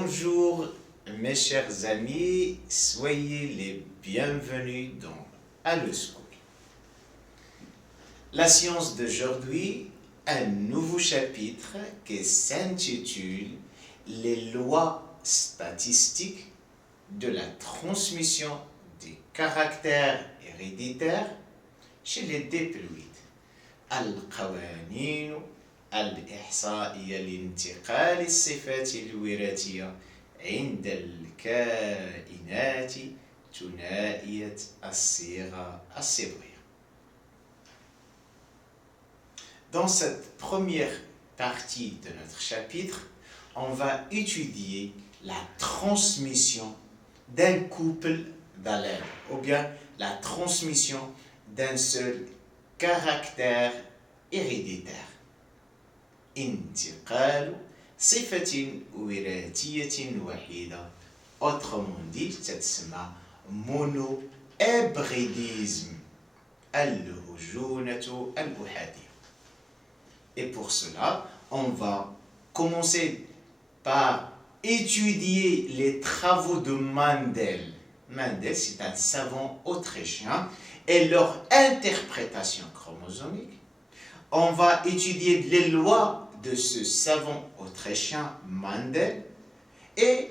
Bonjour mes chers amis, soyez les bienvenus dans Allo School. La science d'aujourd'hui, un nouveau chapitre qui s'intitule Les lois statistiques de la transmission des caractères héréditaires chez les diploïdes. القوانين الإحصائية لانتقال الصفات الوراثية عند الكائنات ثنائية الصيغة الصبغية. Dans cette première partie de notre chapitre, on va étudier la transmission d'un couple d'allèles, ou bien la transmission d'un seul caractère héréditaire. انتقال صفة وراثية وحيدة, autrement dit, تتسمى monohybridisme, الهجونة الأحادية. Et pour cela, on va commencer par étudier les travaux de Mendel. Mendel, c'est un savant autrichien, et leur interprétation chromosomique. On va étudier les lois de ce savant autrichien Mendel et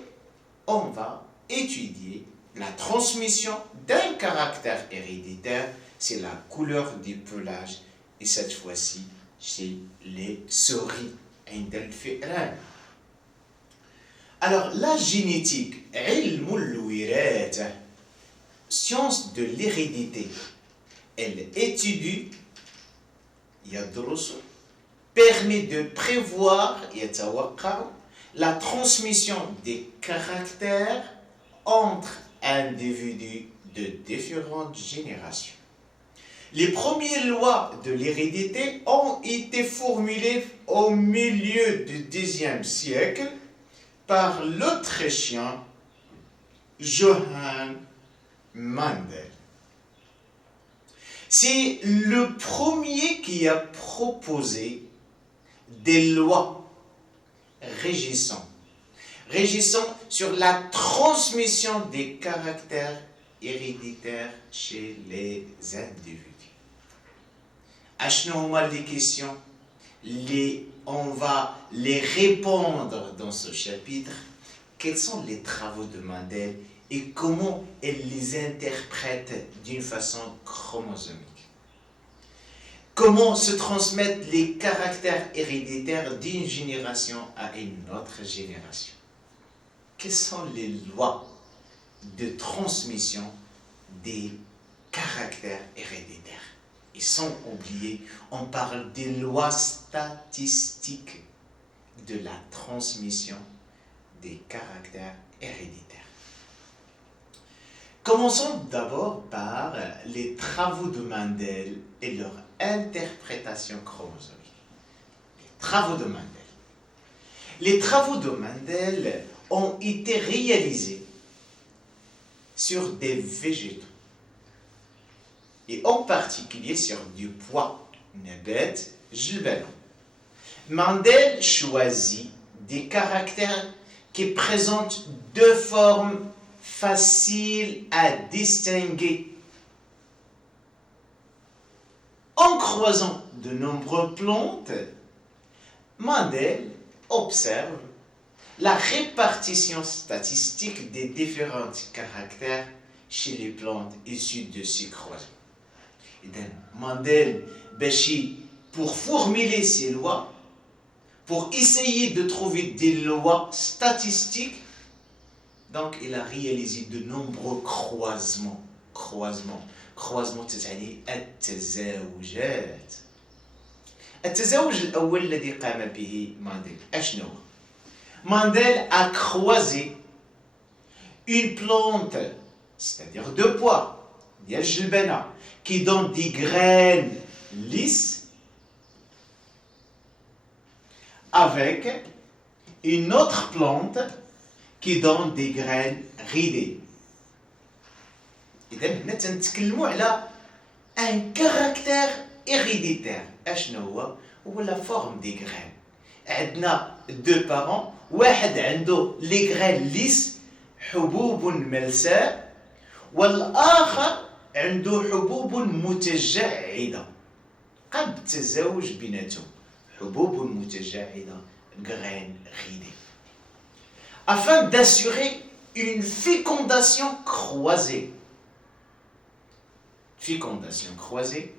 on va étudier la transmission d'un caractère héréditaire, c'est la couleur du pelage, et cette fois-ci chez les souris. Alors la génétique, science de l'hérédité, elle étudie, permet de prévoir la transmission des caractères entre individus de différentes générations. Les premières lois de l'hérédité ont été formulées au milieu du Xe siècle par l'Autrichien Johann Mendel. C'est le premier qui a proposé des lois régissant sur la transmission des caractères héréditaires chez les individus. Les questions, on va les répondre dans ce chapitre. Quels sont les travaux de Mendel et comment elle les interprète d'une façon chromosomique? Comment se transmettent les caractères héréditaires d'une génération à une autre génération? Quelles sont les lois de transmission des caractères héréditaires? Et sans oublier, on parle des lois statistiques de la transmission des caractères héréditaires. Commençons d'abord par les travaux de Mendel et leur interprétation chromosomique. Les travaux de Mendel. Les travaux de Mendel ont été réalisés sur des végétaux et en particulier sur du pois, Nebet, Jilbel. Mendel choisit des caractères qui présentent deux formes faciles à distinguer. En croisant de nombreuses plantes, Mendel observe la répartition statistique des différents caractères chez les plantes issues de ces croisements. Et donc, Mendel, pour formuler ces lois, pour essayer de trouver des lois statistiques, donc il a réalisé de nombreux croisements. croisement تعني التزاوجات. التزاوج الأول الذي قام به مانديل أشنو هو؟ Mendel a croisé une plante, c'est-à-dire deux pois, ديال الجلبانة, qui donne des graines lisses, avec une autre plante qui donne des graines ridées. إذا هنا تنتكلموا على un caractère héréditaire. أشنو هو؟ هو la forme des graines. عندنا deux parents واحد عنده les graines lisses حبوب ملساء والآخر عنده حبوب متجعدة قام بالتزاوج بيناتهم حبوب متجعدة graines ridées afin d'assurer une fécondation croisée. Fécondation croisée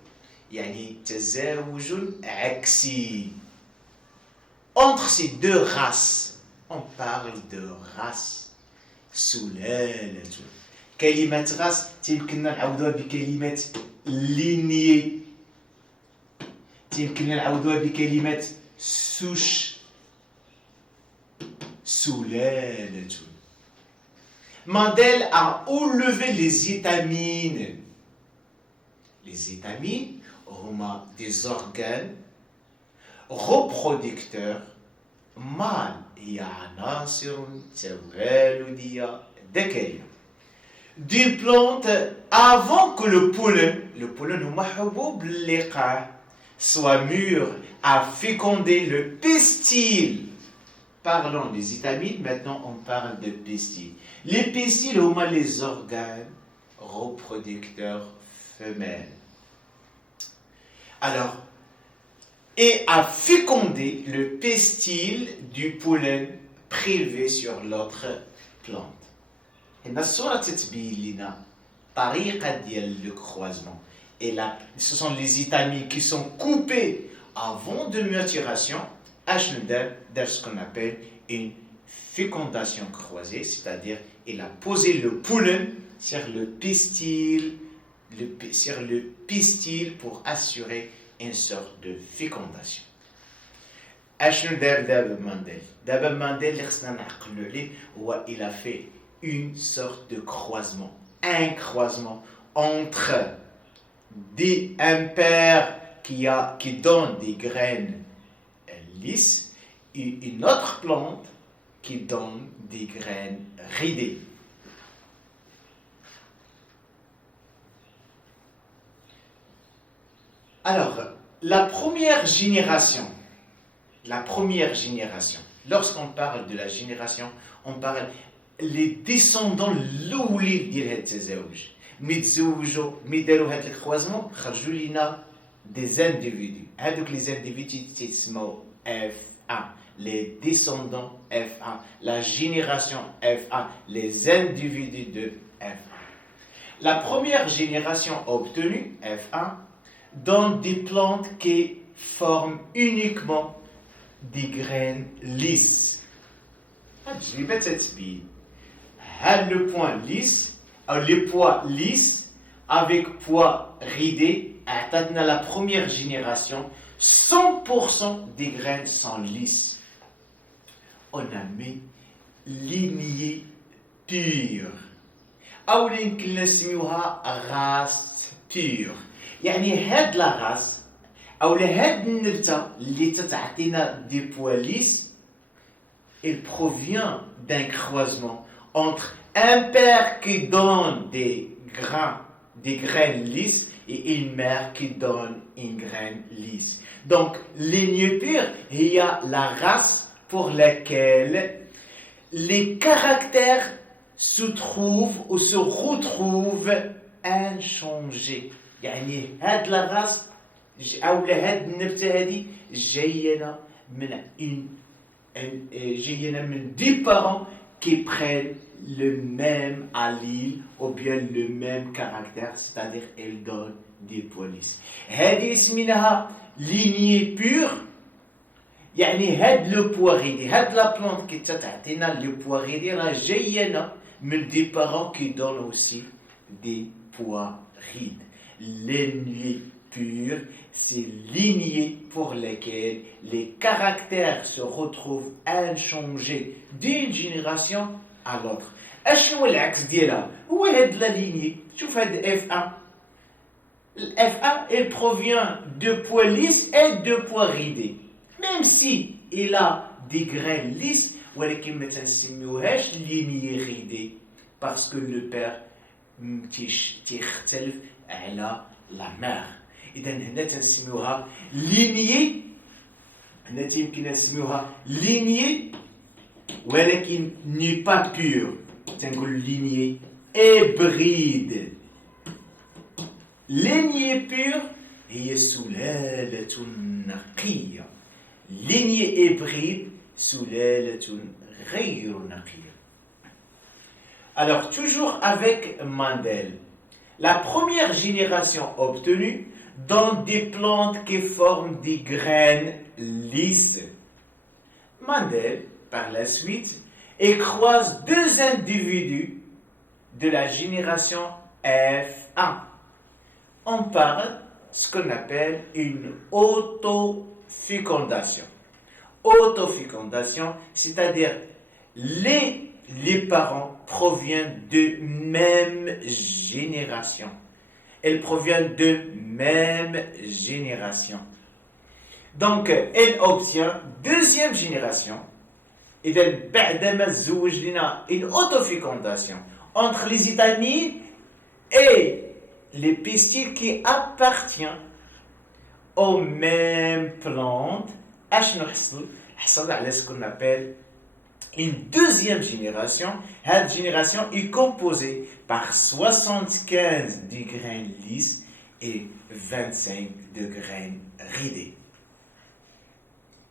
يعني تزاوج عكسي entre ces deux races. On parle de race سلالة كلمة race يمكننا نعوضوها بكلمة lignée يمكننا نعوضوها بكلمة souche سلالة. Mendel a enlevé les étamines. Les étamines هما des organes reproducteurs mâles هي عناصر توالدية ذكرية des plantes avant que le pollen هما حبوب اللقاح soit mûr à féconder le pistil. Parlons des étamines, maintenant on parle de pistils. Les pistils ont les organes reproducteurs femelles. Alors, et à féconder le pistil du pollen prélevé sur l'autre plante. Et la sourate تتبين لنا طريقة ديال le croisement. Et là, ce sont les étamines qui sont coupées avant de maturation. Ce qu'on appelle une fécondation croisée, c'est-à-dire il a posé le pollen sur le pistil pour assurer une sorte de fécondation. D'abord Mendel il a fait une sorte de croisement, un croisement entre un père qui donne des graines lisses et une autre plante qui donne des graines ridées. Alors, la première génération, lorsqu'on parle de la génération, on parle les descendants l'oulil ديال هاد التزاوج ملي تزوجوا ملي داروا هاد الكروازمون خرجوا لينا des individus. هادوك les individus تيتسموا F1, les descendants F1, la génération F1, les individus de F1. La première génération obtenue, F1, donne des plantes qui forment uniquement des graines lisses. Je vais t'expliquer. Le point lisse, les pois lisses avec pois ridés, à la première génération, 100% des graines sont lisses. On a mis lignée pure. أو اللي يمكن نسميوها راس بيور. يعني هاد لا راس أو هاد النبتة اللي تتعطينا دي بوا ليس il provient d'un croisement entre un père qui donne des graines lisses et une mère qui donne une graine lisse. Donc, lignée pure, il y a la race pour laquelle les caractères se trouvent ou se retrouvent inchangés. يعني هاد la race أو هاد النبتة هذه جاية من 10 parents qui prennent le même allele ou bien le même caractère, c'est-à-dire elles donnent des pois lisses. هذه اسمها lignée pure. يعني هاد لو بوا غيدي هاد لا بلانت كي تعطينا لو بوا غيدي راه جاينا من دي بارون كي دون اوسي دي بوا rides. Lignée pure, c'est lignée pour laquelle les caractères se retrouvent inchangés d'une génération à l'autre. اشنو هو العكس ديالها؟ هو هاد لا lignée. شوف هاد F1. F1 il provient de pois lisses et de pois ridés. Même si il a des graines lisses, ولكن ما تنسميوهاش lignée ridée parce que le père تيختلف على la mère. إذا هنا تنسميوها lignée التي يمكن نسميوها lignée ولكن n'est pas pure. تنقول lignée hybride. lignée pure هي سلالة نقية. lignée hybride سلالة غير نقية. Alors, toujours avec Mendel, la première génération obtenue donne des plantes qui forment des graines lisses. Mendel, par la suite, croise deux individus de la génération F1. On parle de ce qu'on appelle une autofécondation. Autofécondation, c'est-à-dire les parents proviennent de même génération. Elles proviennent de même génération. Donc, elle obtient deuxième génération. Et بعدما تزوج لنا une autofécondation entre les étamines et les pistils qui appartiennent aux mêmes plantes. أشنو حصل على ce qu'on appelle une deuxième génération. Cette génération est composée par 75 de graines lisses et 25 de graines ridées.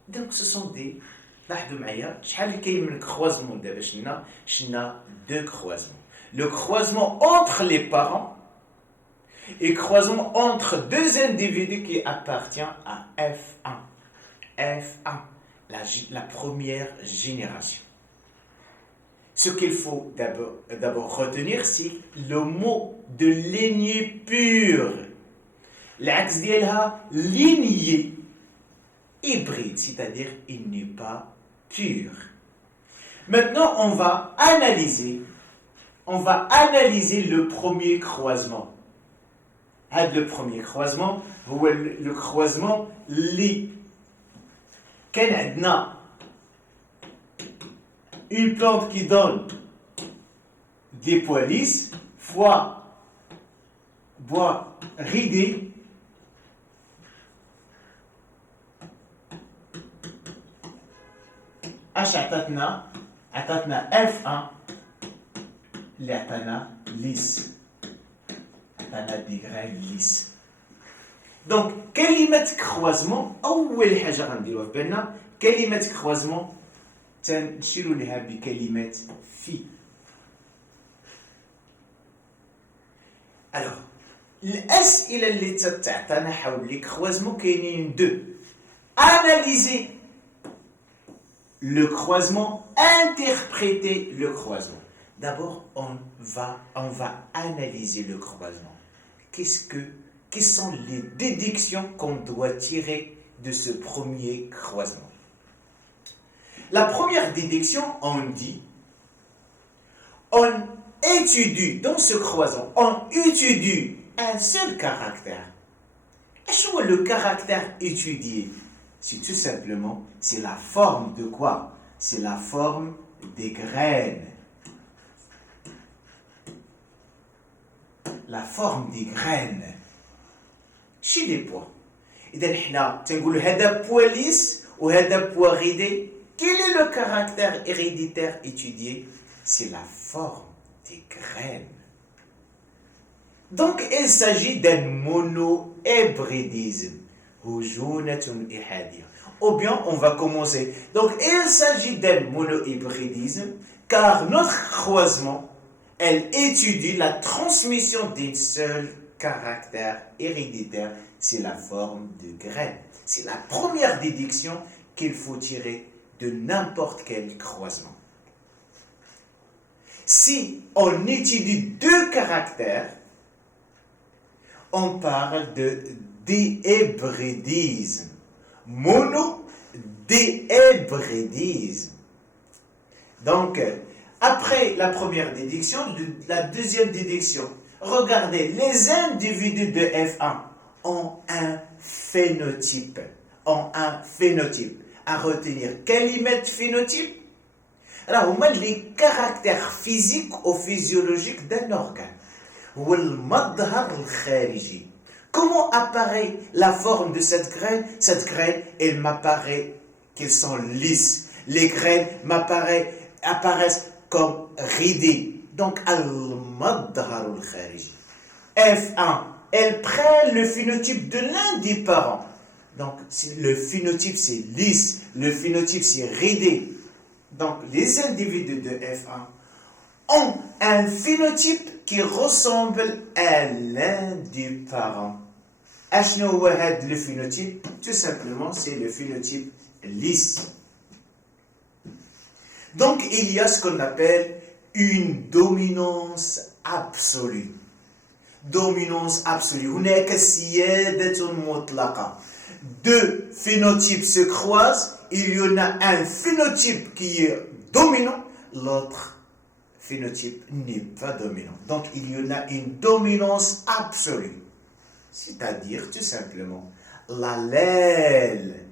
Donc ce sont des لاحظوا معايا شحال كاين من croisement دابا شنا deux croisements. Le croisement entre les parents et croisement entre deux individus qui appartiennent à F1. F1, la première génération. Ce qu'il faut d'abord retenir, c'est le mot de lignée pure. العكس ديالها lignée hybride, c'est-à-dire il n'est pas pur. Maintenant, on va analyser le premier croisement. Le premier croisement, c'est le croisement li. كان عندنا une plante qui donne des pois lisses, bois ridés, عطاتنا F1 اللي عطانا ليس عطانا دي غران ليس. دونك كلمة كروازمون أول حاجة غنديروها في بالنا كلمة كروازمون تنشيروا لها بكلمة في. Alors الأسئلة اللي تعطانا حول لي كروازمون كاينين دو. Analyser le croisement, interpréter le croisement. D'abord, on va analyser le croisement. Quelles sont les déductions qu'on doit tirer de ce premier croisement? La première déduction, on dit, on étudie dans ce croisement, on étudie un seul caractère. Qu'est-ce que le caractère étudié? C'est tout simplement, c'est la forme de quoi? C'est la forme des graines. La forme des graines. Chez les pois. إذا إحنا تنقول هذا pois lisse ou هذا pois ridé. Quel est le caractère héréditaire étudié? C'est la forme des graines. Donc, il s'agit d'un monohybridisme. Ou bien on va commencer. Donc il s'agit d'un monohybridisme car notre croisement, elle étudie la transmission d'un seul caractère héréditaire, c'est la forme de graine. C'est la première déduction qu'il faut tirer de n'importe quel croisement. Si on étudie deux caractères, on parle de déhybridisme. Mono-déhybridisme. Donc, après la première déduction, la deuxième déduction, regardez, les individus de F1 ont un phénotype. À retenir. Quel phénotype? Alors, on a les caractères physiques ou physiologiques d'un organe. Ou le madhar al-khariji. Comment apparaît la forme de cette graine? Cette graine, elle m'apparaît qu'ils sont lisses. Les graines apparaissent comme ridées. Donc, al-madhar al-khariji. F1, elles prennent le phénotype de l'un des parents. Donc, le phénotype, c'est lisse. Le phénotype, c'est ridé. Donc, les individus de F1 ont un phénotype qui ressemble à l'un des parents. Le phénotype, tout simplement, c'est le phénotype lisse. Donc, il y a ce qu'on appelle une dominance absolue. Dominance absolue. Deux phénotypes se croisent, il y en a un phénotype qui est dominant, l'autre phénotype n'est pas dominant. Donc, il y en a une dominance absolue. C'est-à-dire, tout simplement, l'allèle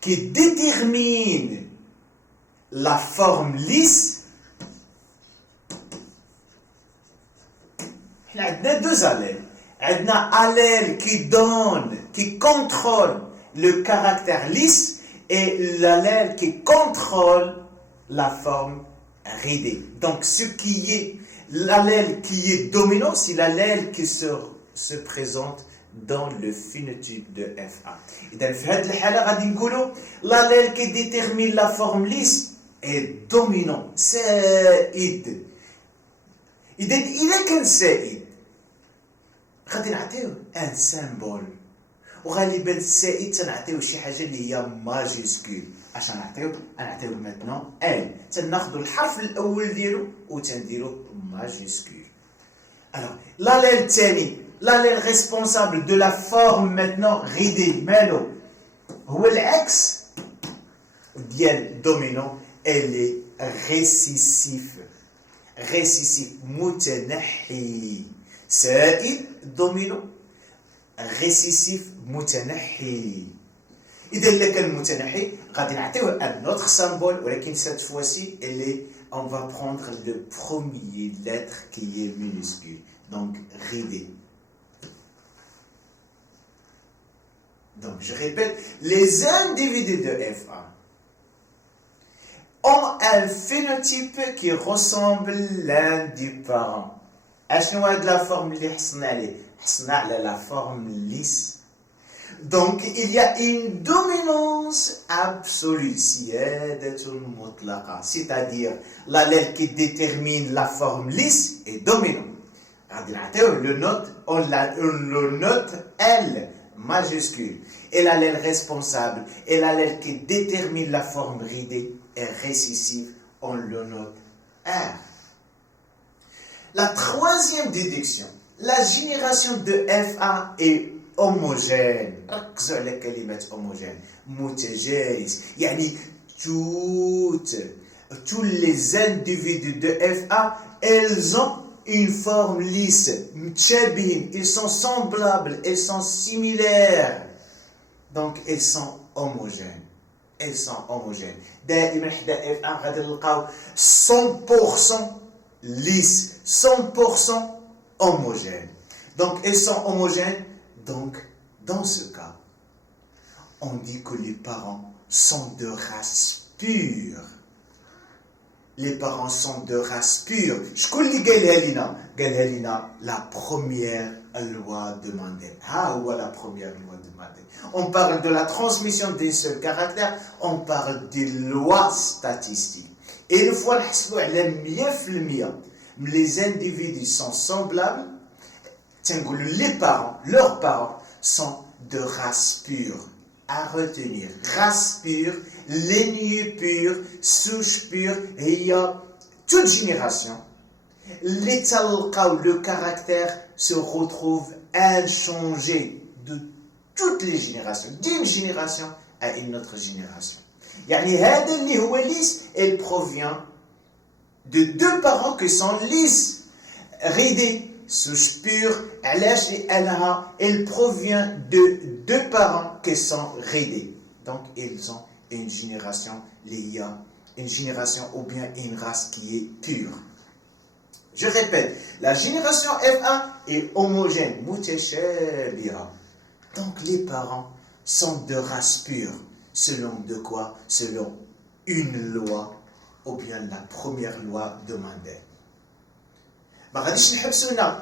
qui détermine la forme lisse. Il y a deux allèles. Il y a un allèle qui contrôle le caractère lisse et l'allèle qui contrôle la forme ridée. Donc, ce qui est l'allèle qui est dominant, c'est l'allèle qui se présente dans le phénotype de F1. Et dans ce cas, l'allèle qui détermine la forme lisse est dominant. سائد. إذا إذا كان سائد غادي نعطيوه ان سامبول وغالبا السائد تنعطيوه شي حاجه اللي هي ماجيسكول. اش نعطيوه ماتنون ال تناخذوا الحرف الاول ديالو وتنديروه ماجيسكول. alors l'allèle الثاني l'allèle responsable de la forme maintenant ridée مالو هو العكس ديال dominant. Elle est récessif متنحي. سائد dominant, récessif متنحي. إذا اللي كان متنحي غادي نعطيوه un autre symbole ولكن cette fois-ci on va prendre le premier lettre qui est minuscule, donc ridé. Donc je répète, les individus de F1 ont un phénotype qui ressemble l'un des parents. اشنو هاد لا فورم اللي حصلنا عليه؟ حصلنا على لا فورم ليس. Donc il y a une dominance absolue, سيادة مطلقة, c'est-à-dire l'allèle qui détermine la forme lisse est dominant. غادي نعطيوه le note L majuscule. Et l'allèle responsable et l'allèle qui détermine la forme ridée est récessive, on le note R. La troisième déduction, la génération de F1 est homogène. ركزوا على كلمة homogène. متجانس. يعني tous les individus de F1, ils ont une forme lisse. متشابهين. Ils sont semblables. Ils sont similaires. Donc, ils sont homogènes. Ils sont homogènes. دائما حدا F1 غادي نلقاو 100% lisse, 100% homogène. Donc, ils sont homogènes. Donc, dans ce cas, on dit que les parents sont de race pure. Les parents sont de race pure. شكون اللي قالها لنا la première loi de Mendel. La première loi de Mendel. On parle de la transmission d'un seul caractère, on parle des lois statistiques. Et une fois نحسبوا على 100% les individus sont semblables, leurs parents sont de race pure. À retenir, race pure, lignée pure, souche pure, et il y a toute génération. Le caractère se retrouve inchangé de toutes les générations, d'une génération à une autre génération. يعني هذا اللي هو ليس, elle provient de deux parents qui sont lisses, ridés. Souche pure, elle provient de deux parents qui sont ridés. Donc, ils ont une génération, une génération ou bien une race qui est pure. Je répète, la génération F1 est homogène, متشابهة. Donc, les parents sont de race pure. Selon de quoi? Selon une loi, ou bien la première loi de Mendel.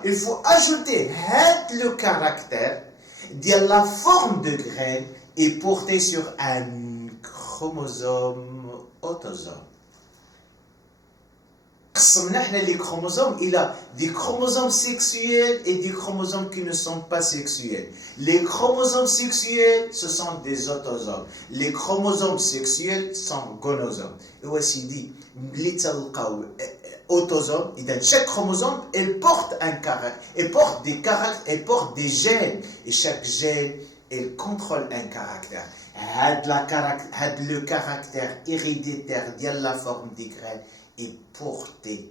Il faut ajouter le caractère de la forme de graine est porté sur un chromosome autosome. Les chromosomes, il y a des chromosomes sexuels et des chromosomes qui ne sont pas sexuels. Les chromosomes sexuels, ce sont des autosomes. Les chromosomes sexuels sont gonosomes. Et voici dit, autosome, chaque chromosome, elle porte un caractère, elle porte des caractères, elle porte des gènes. Et chaque gène, elle contrôle un caractère. Le caractère héréditaire de la forme des graines est porté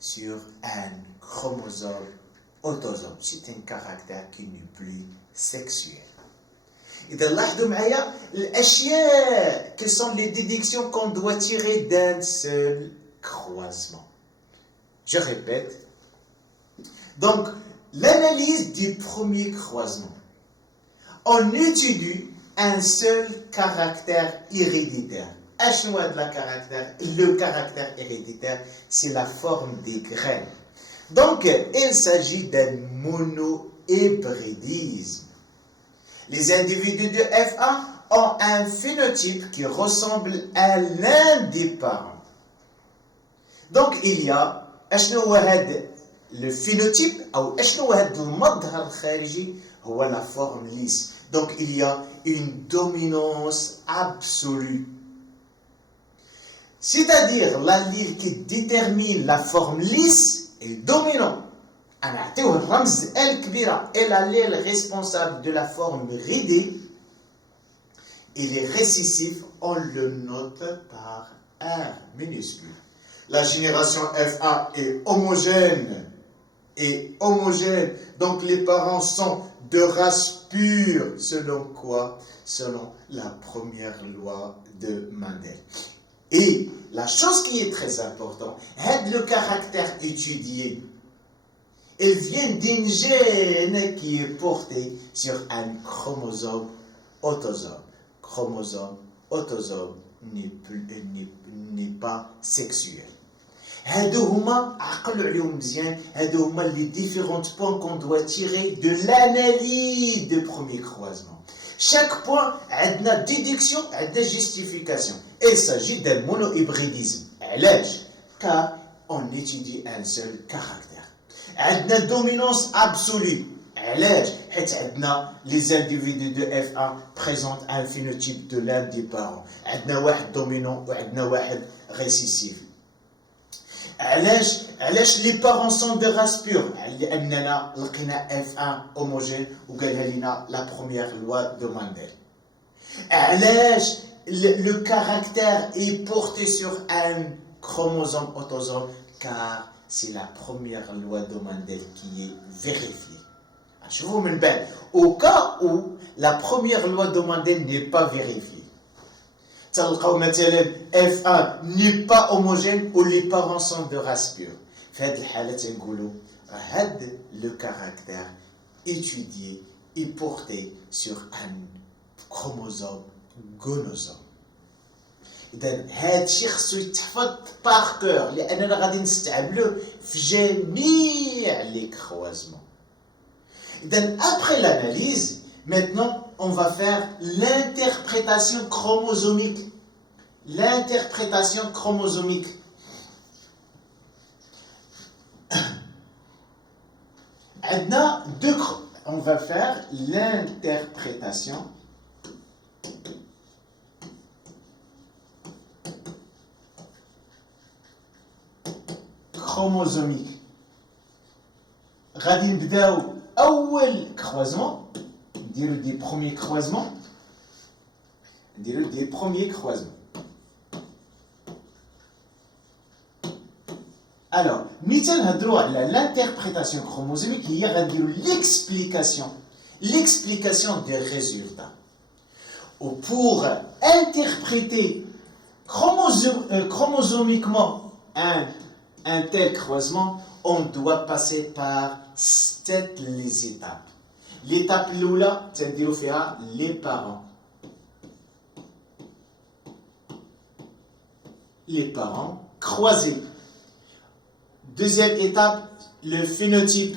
sur un chromosome autosome. C'est un caractère qui n'est plus sexuel. إذا لاحظوا معايا الأشياء quelles sont les déductions qu'on doit tirer d'un seul croisement. Je répète. Donc, l'analyse du premier croisement. On étudie un seul caractère héréditaire. Le caractère héréditaire, c'est la forme des graines. Donc, il s'agit d'un monohybridisme. Les individus de F1 ont un phénotype qui ressemble à l'un des parents. Donc, il y a le phénotype, ou la forme lisse. Donc, il y a une dominance absolue. C'est-à-dire, l'allèle qui détermine la forme lisse est dominant. Et l'allèle responsable de la forme ridée, il est récessif, on le note par R minuscule. La génération F1 est homogène. Donc les parents sont de race pure. Selon quoi? Selon la première loi de Mendel. Et la chose qui est très importante, le caractère étudié, il vient d'un gène qui est porté sur un chromosome autosome. Chromosome autosome n'est pas sexuel. هادو هما عقلوا عليهم مزيان. هادو هما les différents points qu'on doit tirer de l'analyse du premier croisement. Chaque point a une déduction, a une justification. Il s'agit d'un monohybridisme. Car on étudie un seul caractère. عندنا dominance absolue. علاش؟ حيت عندنا les individus de F1 présentent un phénotype de l'un des parents. عندنا واحد dominant وعندنا واحد récessif. علاش les parents sont de race pure؟ لأننا لقينا F1 homogène وقالها لنا la première loi de Mendel. علاش le caractère est porté sur un chromosome autosome? Car c'est la première loi de Mendel qui est vérifiée. Au cas où la première loi de Mendel n'est pas vérifiée, F1 n'est pas homogène ou les parents sont de race pure. Le caractère étudié est porté sur un chromosome gonosome. إذا هذا الشيء خصو يتحفظ باغ كور لأننا غادي نستعملوه في جميع لي كروازمون. إذا après l'analyse, maintenant on va faire l'interprétation chromosomique. L'interprétation chromosomique. On va faire l'interprétation chromosomique. غادي نبداو أول croisement, نديرو des premiers croisements. Alors, مثال نهضروا على l'interprétation chromosomique هي غنديرو l'explication des résultats. Ou pour interpréter chromosomiquement un tel croisement, on doit passer par les étapes. l'étape l'oula تنديروا فيها les parents. Les parents croisés. Deuxième étape, le phénotype.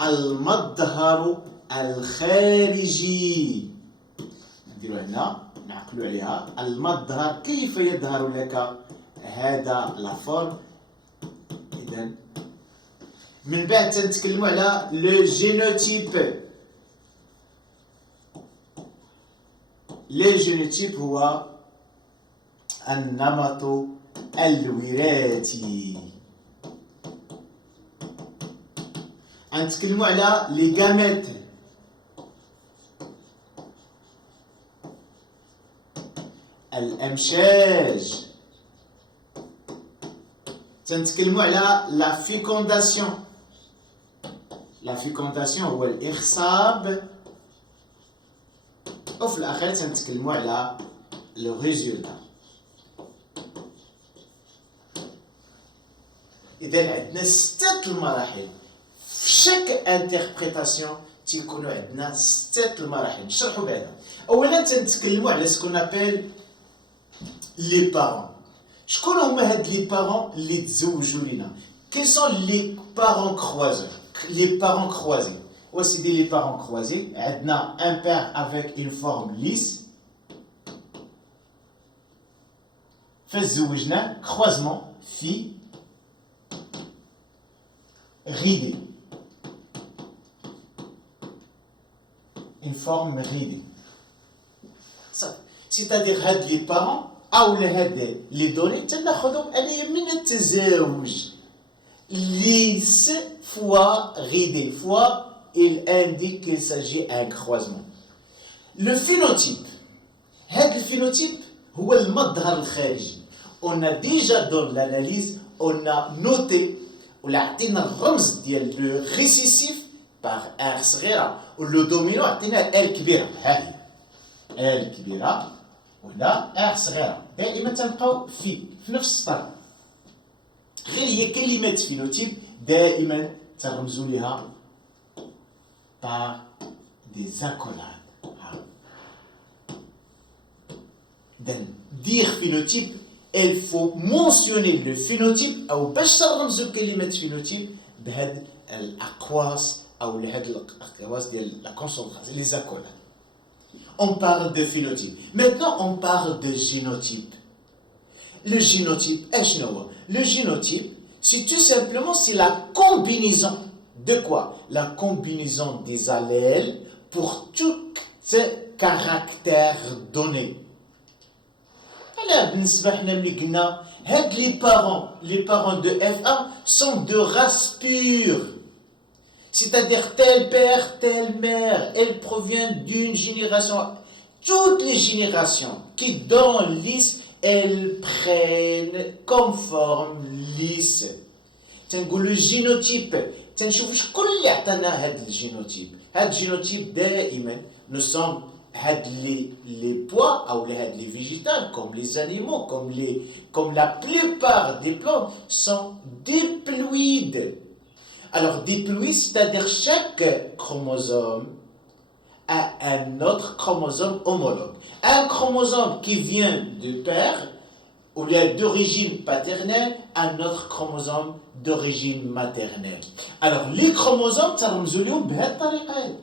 المظهر الخارجي. نديروا هنا نعقلوا عليها المظهر كيف يظهر لك هذا لا فورم. إذا من بعد تنتكلموا على لو جينوتيب. لو جينوتيب هو النمط الوراثي. نتكلموا على لي غاميت. الامشاج. تنتكلموا على لا فيكونداسيون. لا فيكونداسيون هو الاخصاب، وفي الاخير تنتكلموا على لو ريزولتا. اذا عندنا 6 المراحل في شاك انتربريتاسيون. تيكونوا عندنا 6 المراحل نشرحوا بعدا. اولا تنتكلموا على سكون ابيل لي بارون. شكون هما هاد لي بارون اللي تزوجوا لينا؟ كيل سون لي بارون كروازور؟ لي بارون كروازي وسيدي لي بارون كروازي عندنا ان بير افيك اون فورم ليس فزوجناه كروازمون في ridée. Une forme ridée. C'est-à-dire هاد لي بارون او هاد لي دوني تناخذهم عليهم من التزاوج. ليس fois ridée fois il indique qu'il s'agit d'un croisement. Le phénotype. هاد الفينوتيب هو المظهر الخارجي. On a déjà dans l'analyse on a noté ولا عطينا الرمز ديال لو ريسيسيف باغ ار صغيره ولو دومينو عطينا ال كبيره. ها هي ال كبيره ولا ار صغيره دائما تنبقاو في نفس السطر. غير هي كلمه فينوتيب دائما ترمزوا لها باغ دي زاكولاد. دن دير فينوتيب il faut mentionner le phénotype او باش ترمزوا كلمه phénotype بهاد الاقواس او لهاد الاقواس ديال لا كونسونطراسيون لي زاكولاد. On parle de phénotype. Maintenant on parle de génotype. Le génotype اشنو هو؟ Le génotype c'est tout simplement c'est la combinaison de quoi? La combinaison des allèles pour tout caractère donné. بالنسبه حنا ملي قلنا هاد les parents de F1 sont de race pure, c'est-à-dire tel père telle mère, elles proviennent d'une génération. Toutes les générations qui dans lisse elles prennent comme forme lisse. تنقول le génotype تنشوف شكون اللي عطانا هاد الجينوتيب. هاد الجينوتيب دائما nous sommes les pois ou les végétales comme les animaux comme la plupart des plantes sont diploïdes. Alors diploïde c'est-à-dire chaque chromosome a un autre chromosome homologue. Un chromosome qui vient de père ou d'origine paternelle, un autre chromosome d'origine maternelle. Alors les chromosomes ترمزوا لهم بهذه الطريقه.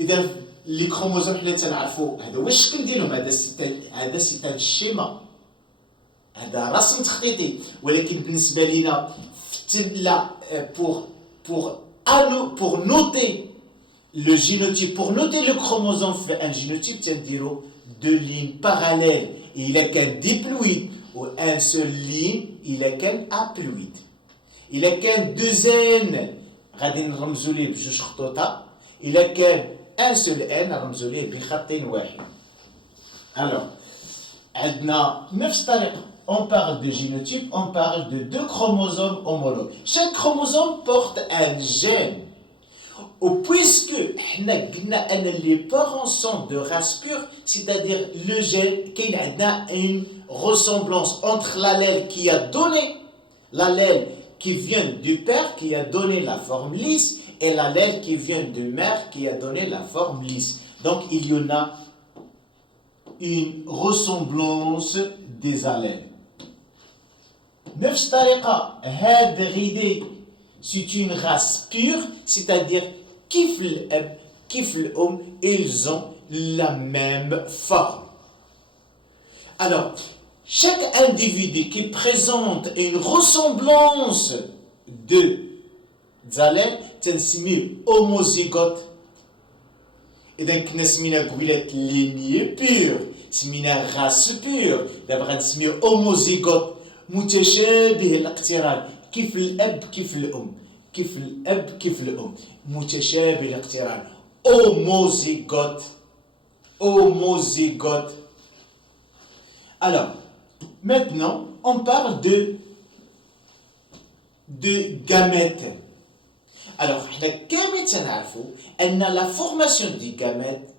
إذا لي كروموزوم حنا تنعرفوا هذا هو الشكل ديالهم. هذا سيتان الشيما، هذا رسم تخطيطي. ولكن بالنسبه لينا لا pour noter le génotype, pour noter le chromosome fait un génotype تنديروا deux lignes parallèles. Il a qu'un diploïde ou un seul ligne il a qu'un haploïde. Il a qu'un deux n غادي نرمزوا ليه بجوج خطوطه. Il a qu'un un seul n رمزوا ليه بخطين واحد. Alors عندنا نفس الطريقه. On parle de génotype, on parle de deux chromosomes homologues. Chaque chromosome porte un gène. Ou puisque les parents sont de race pure, c'est-à-dire le gène, qu'il y a une ressemblance entre l'allèle qui a donné l'allèle qui vient du père qui a donné la forme lisse et l'allèle qui vient de mère qui a donné la forme lisse. Donc il y en a une ressemblance des allèles. نفس طريقة هاد غيدي c'est une race pure, c'est-à-dire كيف الأب كيف الأم ils ont la même forme. Alors, chaque individu qui présente une ressemblance de allèles تنسميه homozygote. إذا كنا سمينا قبيلة lignée pure سمينا race pure دابا غنسميو homozygote متشابه الاقتران كيف الأب كيف الأم كيف الأب كيف الأم متشابه الاقتران homozygote. Alors, maintenant, on parle de gamètes. Alors, les gamètes, la formation des gamètes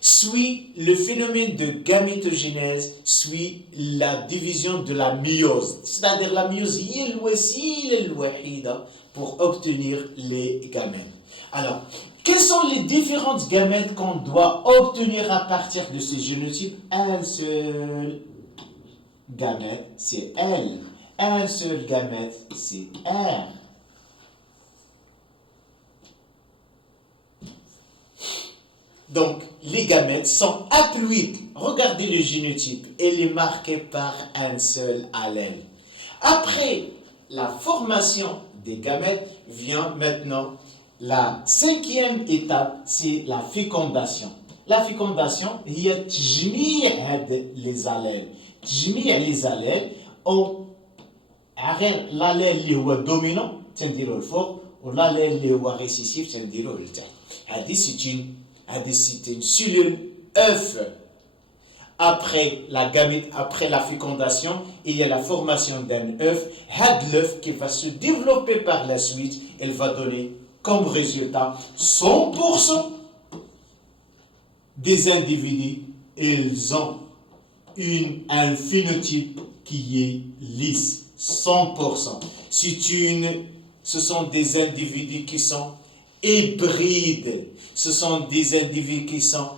suit le phénomène de gamétogénèse, suit la division de la myose. C'est-à-dire la myose est le wahida pour obtenir les gamètes. Alors, quelles sont les différentes gamètes qu'on doit obtenir à partir de ce génotype? Un seul gamète, c'est L. Un seul gamète, c'est R. Donc, les gamètes sont haploïdes. Regardez le génotype. Elle est marquée par un seul allèle. Après la formation des gamètes, vient maintenant la cinquième étape, c'est la fécondation. La fécondation, il y a les allèles. Les allèles, l'allèle qui est dominant, c'est le fort, ou l'allèle qui est récessif, c'est le tard. C'est une cellule œuf. Après la fécondation, il y a la formation d'un œuf. L'œuf qui va se développer par la suite, elle va donner comme résultat 100% des individus, ils ont un phénotype qui est lisse. 100%. Ce sont des individus qui sont hybrides. Ce sont des individus qui sont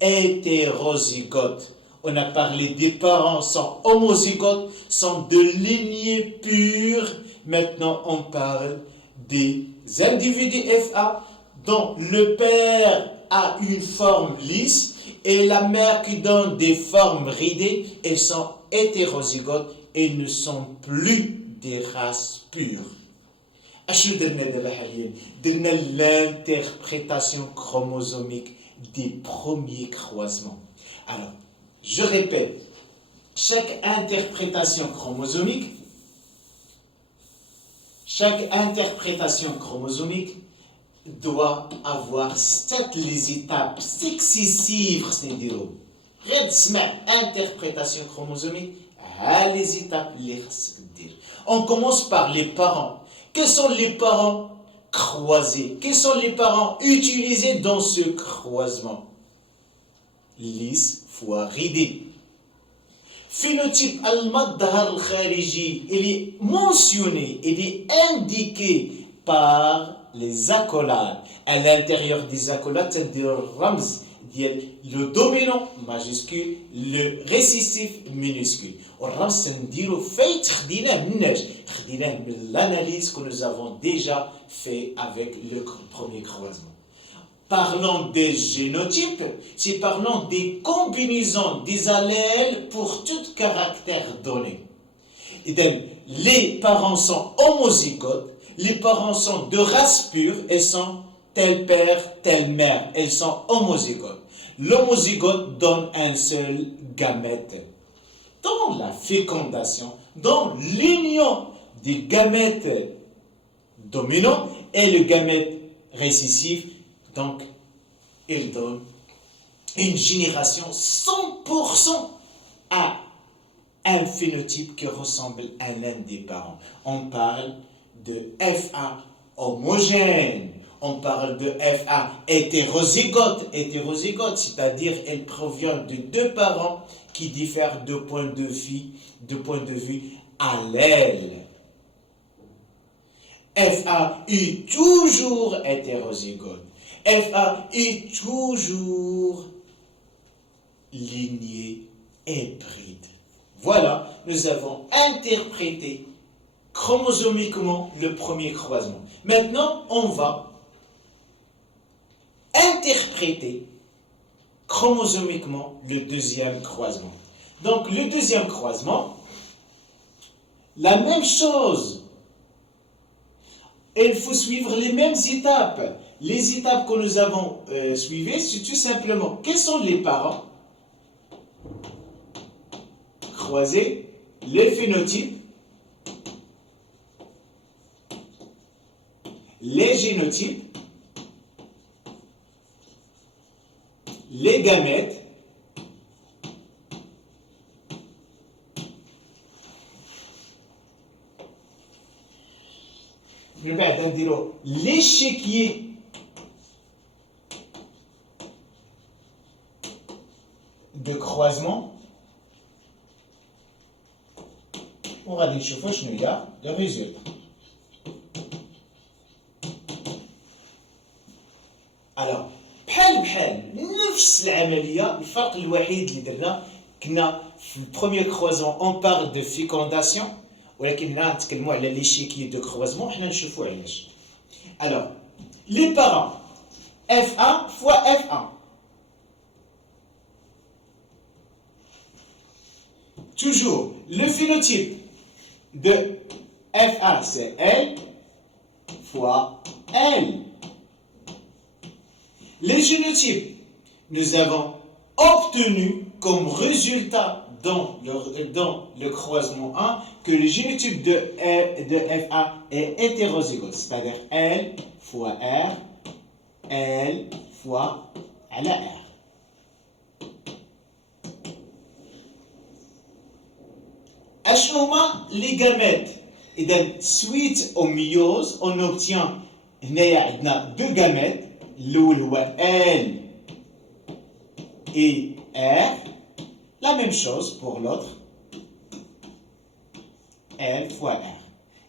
hétérozygotes. On a parlé des parents sont homozygotes, sont de lignée pure. Maintenant, on parle des individus FA dont le père a une forme lisse et la mère qui donne des formes ridées. Elles sont hétérozygotes et ne sont plus des races pures. L'interprétation chromosomique des premiers croisements. Alors, je répète, chaque interprétation chromosomique doit avoir les étapes successives. Interprétation chromosomique, les étapes. On commence par les parents. Quels sont les parents croisés? Quels sont les parents utilisés dans ce croisement? Lisse fois ridé. Phénotype al-Madhar al-Khariji, il est mentionné, il est indiqué par les accolades. À l'intérieur des accolades, c'est le Ramz, le dominant majuscule, le récessif minuscule. الرمز سنديرو فايت خديناه من l'analyse que nous avons déjà fait avec le premier croisement. Parlons des génotypes, c'est parlons des combinaisons des allèles pour tout caractère donné. Et donc, les parents sont homozygotes, les parents sont de race pure, elles sont tel père, telle mère, elles sont homozygotes. L'homozygote donne un seul gamète. Dans la fécondation, dans l'union des gamètes dominants et le gamète récessif, donc il donne une génération 100% à un phénotype qui ressemble à l'un des parents. On parle de FA homogène, on parle de FA hétérozygote, c'est-à-dire elle provient de deux parents qui diffèrent de point de vue allèle. FA est toujours hétérozygote. FA est toujours lignée hybride. Voilà, nous avons interprété chromosomiquement le premier croisement. Maintenant, on va interpréter chromosomiquement le deuxième croisement. Donc, le deuxième croisement, la même chose. Il faut suivre les mêmes étapes. Les étapes que nous avons suivies, c'est tout simplement, quels sont les parents? Croiser les phénotypes, les génotypes, les gamètes, l'échiquier de croisement. وغادي نشوفوا شنو هي لو ريزولت. الوغ بحال نفس العمليه، الفرق الوحيد اللي درنا كنا في البروميير كروازمون اون بارل دو فيكونداسيون، ولكن هنا نتكلموا على ليشيكي دو كروازمون، حنا نشوفوا علاش. الوغ لي بارون F1 fois F1. Toujours, le phénotype de F1, c'est L fois L. Les génotypes, nous avons obtenu comme résultat dans le croisement 1 que le génotype de F1 est hétérozygote, c'est-à-dire L fois R, L fois على R. أشنو هما لي gamètes؟ إذا suite au méiose on obtient هنايا عندنا deux gamètes، الأول هو L et R. La même chose pour l'autre, L fois R.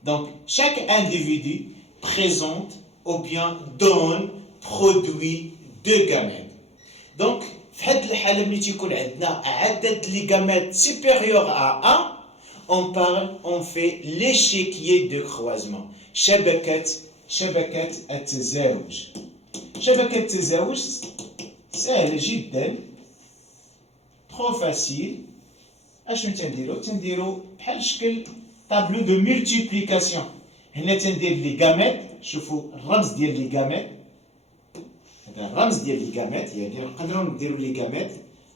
Donc chaque individu présente ou bien donne produit deux gamètes. Donc في هذه الحالة ملي تيكون عندنا عدد لي gamètes supérieur à 1، on fait l'échiquier de croisement. شبكة التزاوج. شبكة التزاوج سهلة جدا، trop facile. اشنو تنديرو بحال شكل طابلو دو ملتيبليكاسيون. هنا تندير لي غاميت، شوفوا الرمز ديال لي غاميت، هذا الرمز ديال لي غاميت، يعني نقدروا نديرو لي غاميت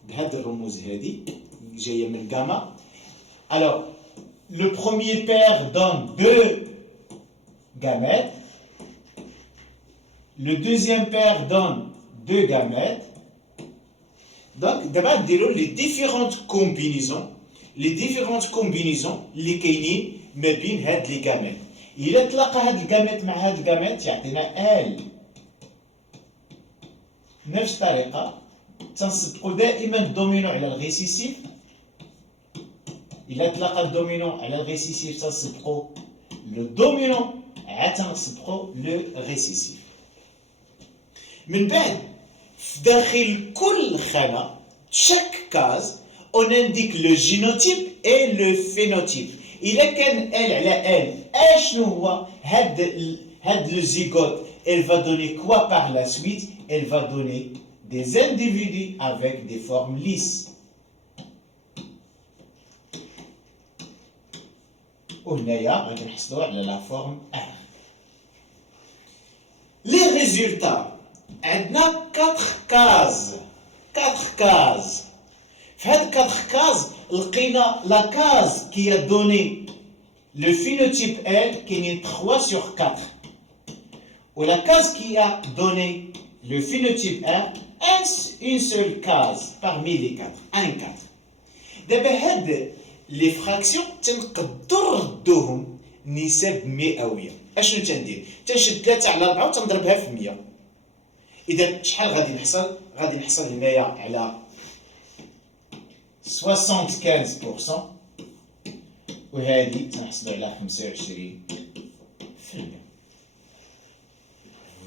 بهاد الرموز هذه جايه من غاما. Alors le premier paire donne deux gamètes, le deuxième paire donne deux gamètes. Donc d'abord نديرو les différentes combinaisons اللي كاينين ما بين هاد لي غاميت. إلا تلاقى هاد الغاميت مع هاد الغاميت يعطينا ال. نفس الطريقة تنصدقوا دائما الدومينو على الغيسيسيف. إلا تلاقى الدومينو على الغيسيسيف تنصدقوا لو دومينو عاد تنصدقوا لو غيسيسيف. من بعد داخل كل خانة chaque case on indique le génotype et le phénotype. إلا كان L على L أشنو هو هاد le zygote؟ Elle va donner quoi par la suite? Elle va donner des individus avec des formes lisses. وهنايا غادي نحصلوا على la forme R. Les résultats عندنا 4 cases. في هاد 4 cases لقينا la case qui a donné le phénotype L كاينين 3 sur 4. ou la case qui a donné le phénotype R, une seule case parmi les 4, 1, 4. دابا هاد لي فراكسيون تنقدروا نردوهم نسب مئويه. اشنو تندير؟ تنشد 3 على 4 وتنضربها في 100. اذا شحال غادي نحصل؟ غادي نحصل هنايا على 75% وهذه تنحصلوا على 25%.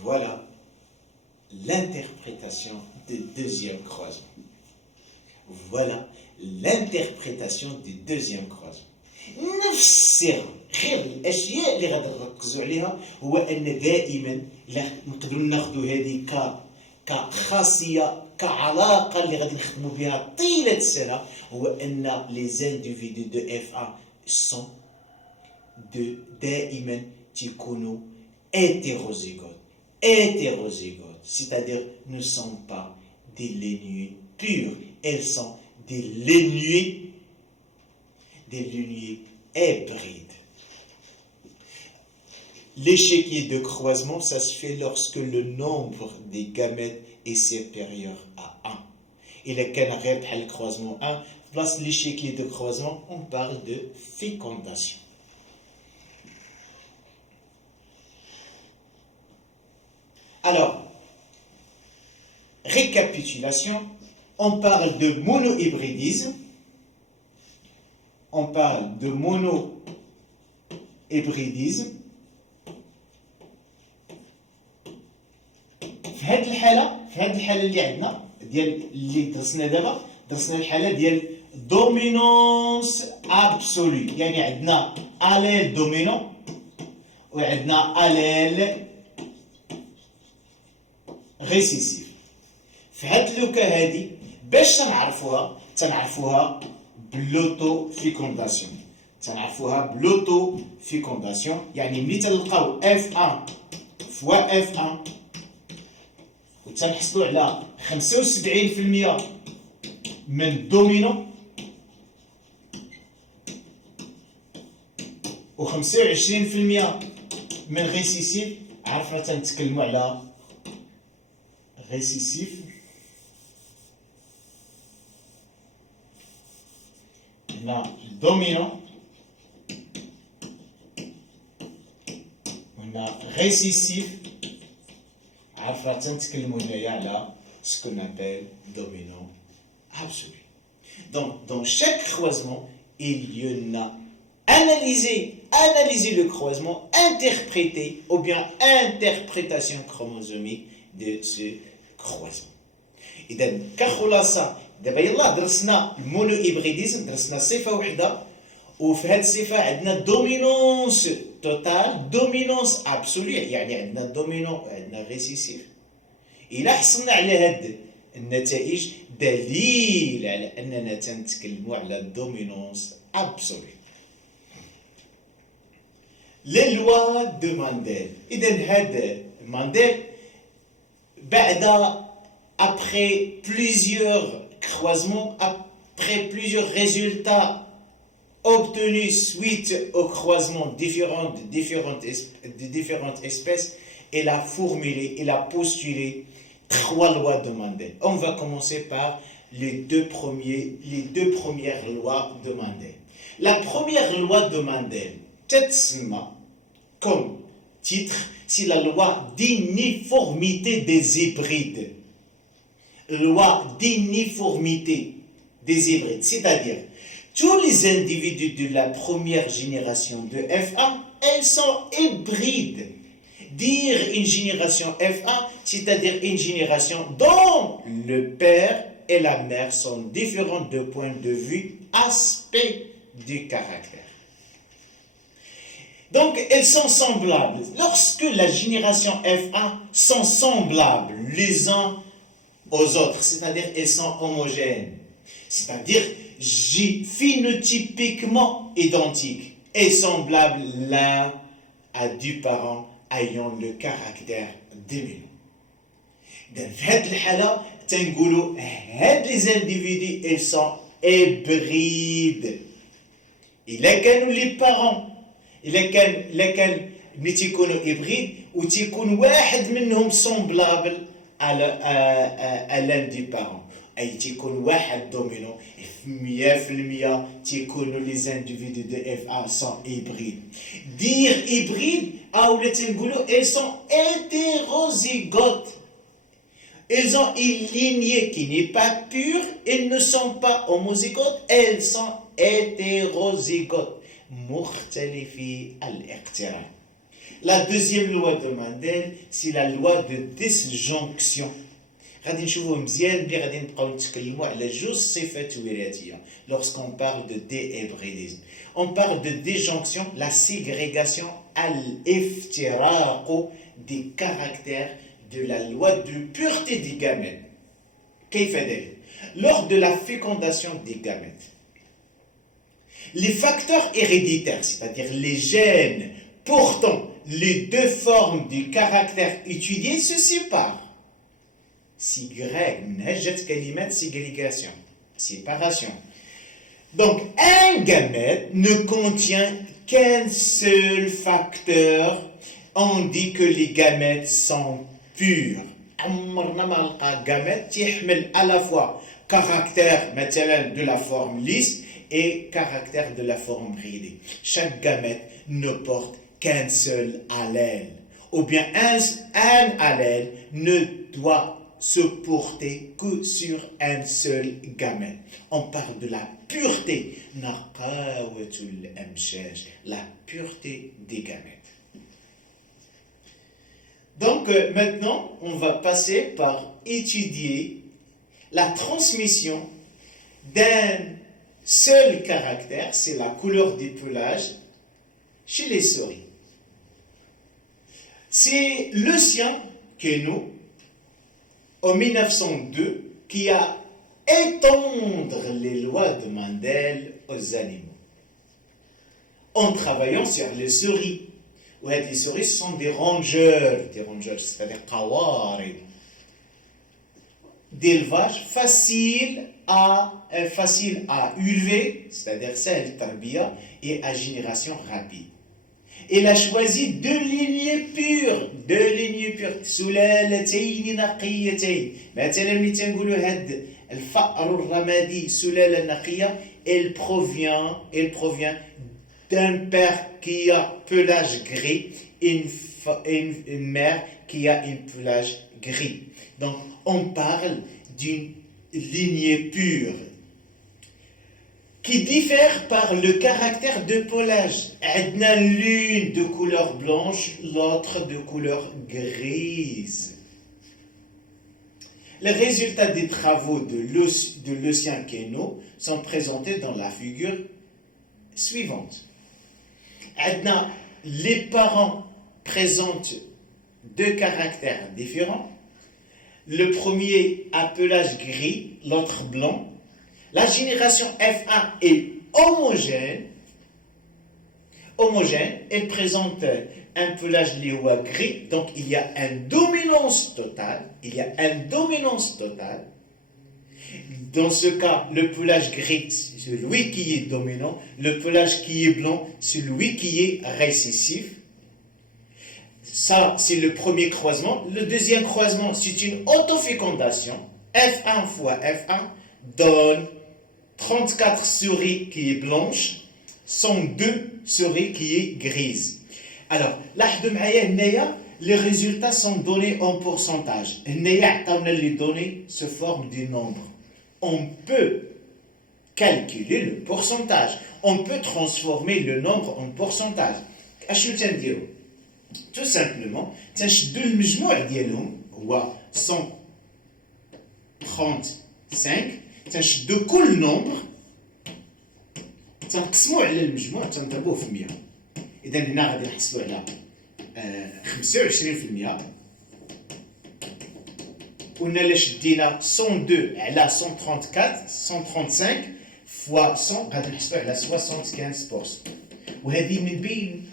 Voilà l'interprétation du deuxième croisement. Voilà l'interprétation du deuxième croisement. نفس الصيغه غير الاشياء اللي غادي نركزوا عليها هو ان دائما نقدروا ناخذوا هذه كخاصيه كعلاقه اللي غادي نخدموا بها طيله السنه هو ان لي زانديفيدو دو اف 1 سون دائما تيكونوا hétérozygotes, c'est-à-dire ne sont pas des lignées pures, elles sont des lignées hybrides. L'échiquier de croisement, ça se fait lorsque le nombre des gamètes est supérieur à 1. Et le canarette à le croisement 1, place l'échiquier de croisement, on parle de fécondation. Alors, récapitulation, on parle de monohybridisme. On parle de monohybridisme. في هذه الحالة اللي عندنا ديال اللي درسنا الحالة ديال دومينونس ابسولي، يعني عندنا اليل دومينون وعندنا اليل ريسيسيف. في هاد لوكا هادي باش تنعرفوها بلوتو فيكونداسيون، يعني ملي تلقاو اف 1 فوا اف 1 وتنحصلوا على 75% من دومينو و 25% من ريسيسيف، عرفنا تنتكلموا على récessif هنا الدومينو وهنا ريسيسيف، عرفنا تنتكلموا هنايا على ce qu'on appelle dominant absolu. Donc dans chaque croisement il y en a analyser le croisement, interpréter ou bien interprétation chromosomique de ce croisement. إذا كخلاصة دابا يلاه درسنا المونوهيبريديزم، درسنا صفة وحدة، وفي هذه الصفة عندنا دومينونس توتال دومينونس ابسولي، يعني عندنا دومينون وعندنا ريسيسيف. إلا حصلنا على هاد النتائج دليل على أننا تنتكلموا على الدومينونس ابسولي. لي لوا دو مانديل. إذا هاد مانديل بعد après plusieurs croisements, après plusieurs résultats obtenus suite aux croisements de différentes espèces, elle a formulé, elle a postulé 3 lois de Mendel. On va commencer par les deux premières lois de Mendel. La première loi de Mendel, تتسمى comme titre, c'est la loi d'uniformité des hybrides. Loi d'uniformité des hybrides, c'est-à-dire tous les individus de la première génération de F1, elles sont hybrides. Dire une génération F1, c'est-à-dire une génération dont le père et la mère sont différents de point de vue, aspect du caractère. Donc, elles sont semblables. Lorsque la génération F1 sont semblables les uns aux autres, c'est-à-dire elles sont homogènes, c'est-à-dire phénotypiquement identiques et semblables l'un à deux parents ayant le caractère dominant. Dans cette حالة تنقولوا هاد les individus ils sont hybrides. إلا كانوا les parents إلا كان ملي تيكونوا hybrides وتيكون واحد منهم semblable à l'un des parents، أي تيكون واحد دومينو 100% تيكونوا les individus de F1 sont hybrides. Dire hybride أو تنقولوا ils sont hétérozygotes. Ils ont une lignée qui n'est pas pure, ils ne sont pas homozygotes, elles sont hétérozygotes مختلفي الاقتران. La deuxième loi de Mendel, c'est la loi de disjonction. غادي نشوفوا مزيان اللي غادي نبقاو نتكلموا على جوج صفات وراثيه lorsqu'on parle de déhybridisme. On parle de déjonction, la ségrégation الافتراق des caractères de la loi de pureté des gamètes. كيف ذلك؟ Lors de la fécondation des gamètes, les facteurs héréditaires, c'est-à-dire les gènes portant les deux formes du caractère étudié, se séparent. Ségrégation, séparation. Donc, un gamète ne contient qu'un seul facteur. On dit que les gamètes sont purs. عمرنا ما نلقى gamète يحمل à la fois caractère مثلا de la forme lisse et caractère de la forme bridée. Chaque gamète ne porte qu'un seul allèle. Ou bien un allèle ne doit se porter que sur un seul gamète. On parle de la pureté, la pureté des gamètes. Donc maintenant, on va passer par étudier la transmission d'un seul caractère, c'est la couleur du pelage, chez les souris. C'est Lucien Queneau, en 1902, qui a étendre les lois de Mendel aux animaux, en travaillant sur les souris. Les souris sont des rongeurs, c'est-à-dire qawarid, d'élevage facile à élever, c'est-à-dire celle tarbiya, et à génération rapide. Il a choisi deux lignées pures. سلالتين نقيتين. مثلا ملي تنقولوا هاد الفأر الرمادي سلالة نقية, elle provient d'un père qui a pelage gris et une mère qui a un pelage gris. Donc on parle d'une lignée pure qui diffère par le caractère de pelage. L'une de couleur blanche, l'autre de couleur grise. Les résultats des travaux de Lucien Queneau sont présentés dans la figure suivante. Les parents présentent deux caractères différents. Le premier a pelage gris, l'autre blanc. La génération F1 est homogène, elle présente un pelage léois gris, donc il y a une dominance totale. Dans ce cas, le pelage gris, c'est celui qui est dominant, le pelage qui est blanc, celui qui est récessif. Ça, c'est le premier croisement. Le deuxième croisement, c'est une autofécondation. F1 fois F1 donne 34 souris qui est blanche, 102 souris qui est grise. Alors, là, les résultats sont donnés en pourcentage. Les données se forment du nombre. On peut calculer le pourcentage. On peut transformer le nombre en pourcentage. Tout simplement, تنشدوا المجموع ديالهم هو 135. تنشدوا كل نمبر تنقسموا على المجموع تنضربوه في 100. اذا هنا غادي نحصلوا على 25%. قلنا الا شدينا 102 على 135 فوا 100 غادي نحصلوا على 75%. وهذه من بين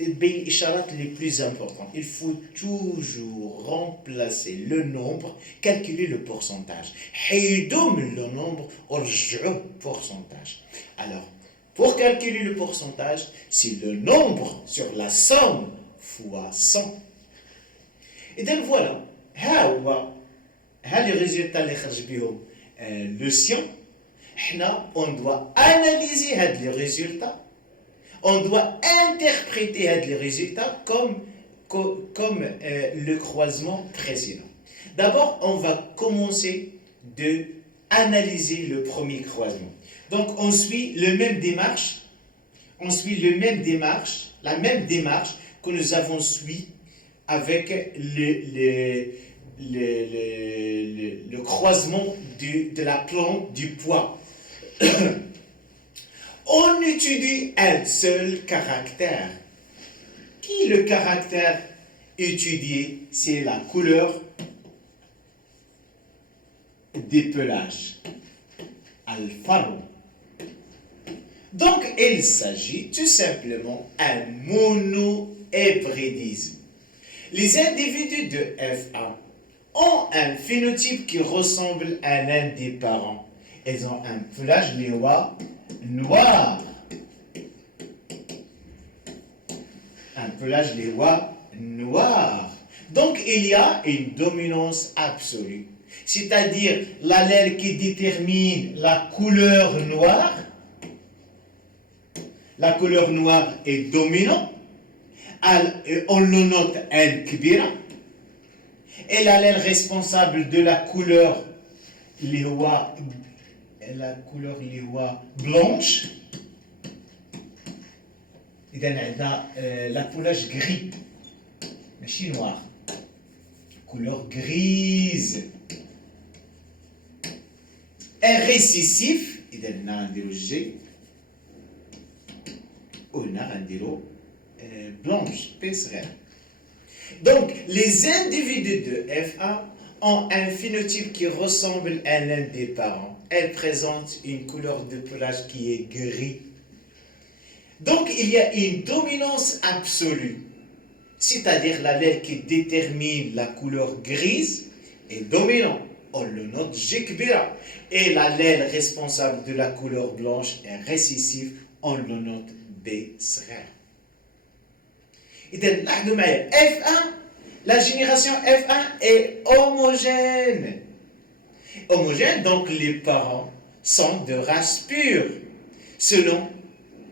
الإشارات les plus importantes. Il faut toujours remplacer le nombre, calculer le pourcentage. حيدوا من le nombre ورجعوه pourcentage. Alors, pour calculer le pourcentage, c'est le nombre sur la somme fois 100. Et donc voilà, les résultats اللي خرج بهم Lucien. On doit analyser les résultats. On doit interpréter les résultats comme le croisement précédent. D'abord, on va commencer de analyser le premier croisement. Donc, on suit la même démarche que nous avons suivi avec le croisement de la plante du pois. On étudie un seul caractère. Qui est le caractère étudié? C'est la couleur des pelages. Al-Faro. Donc, il s'agit tout simplement d'un monohybridisme. Les individus de F1 ont un phénotype qui ressemble à l'un des parents. Ils ont un pelage noir. Un pelage noir. Donc, il y a une dominance absolue. C'est-à-dire l'allèle qui détermine la couleur noire. La couleur noire est dominante. On le note N-Kbira. Et l'allèle responsable de la couleur blanche. Et la couleur gris. Mais noir. Couleur grise. Un récessif. Il y a un G. Ou un blanche, PSR. Donc, les individus de F1 ont un phénotype qui ressemble à l'un des parents. Elles présentent une couleur de pelage qui est gris. Donc, il y a une dominance absolue, c'est-à-dire l'allèle qui détermine la couleur grise est dominant. On le note G-Kbira. Et l'allèle responsable de la couleur blanche est récessif. On le note B-Srer. إذا لاحظوا معايا F1 la génération F1 est homogène. Homogène, donc les parents sont de race pure, selon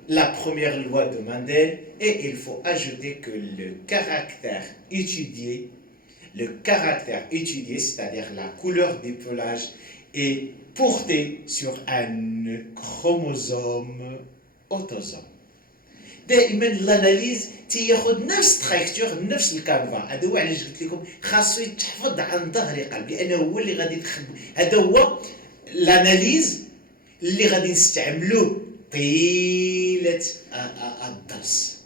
la première loi de Mendel, et il faut ajouter que le caractère étudié, c'est-à-dire la couleur des pelages, est porté sur un chromosome autosome. دائما الاناليز تياخذ نفس ستراكتور نفس الكانفا. هذا هو علاش قلت لكم خاصو يتحفظ عن ظهر قلب، لانه هو اللي غادي تخدم. هذا هو الاناليز اللي غادي نستعملوه طيله الدرس.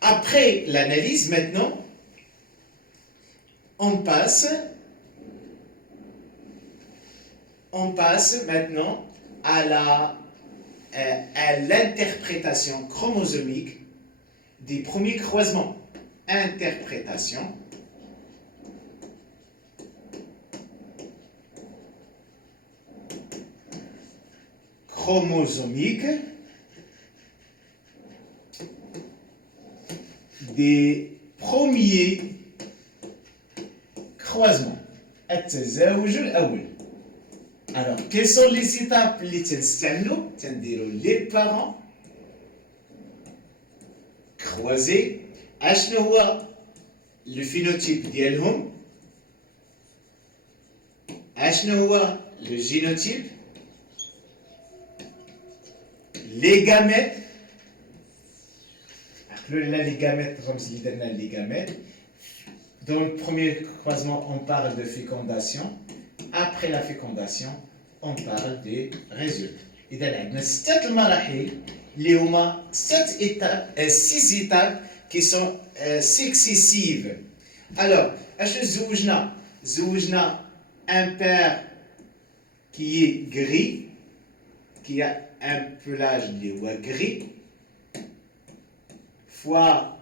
Après l'analyse, maintenant, on passe maintenant à l'interprétation chromosomique des premiers croisements. Interprétation chromosomique des premiers croisements. التزاوج الأول. Alors, quelles sont les étapes اللي تنستعملوا؟ تنديروا les parents croisés. اشنو هو le phénotype ديالهم؟ اشنو هو le génotype؟ les gamètes. عقلوا لنا les gamètes الرمز اللي درنا les gamètes. Dans le premier croisement, on parle de fécondation. Après la fécondation, on parle des résultats. إذا عندنا 6 المراحل اللي هما 6 étapes qui sont successives. Alors, اشنو زوجنا un père qui est gris, qui a un pelage اللي هو gris, fois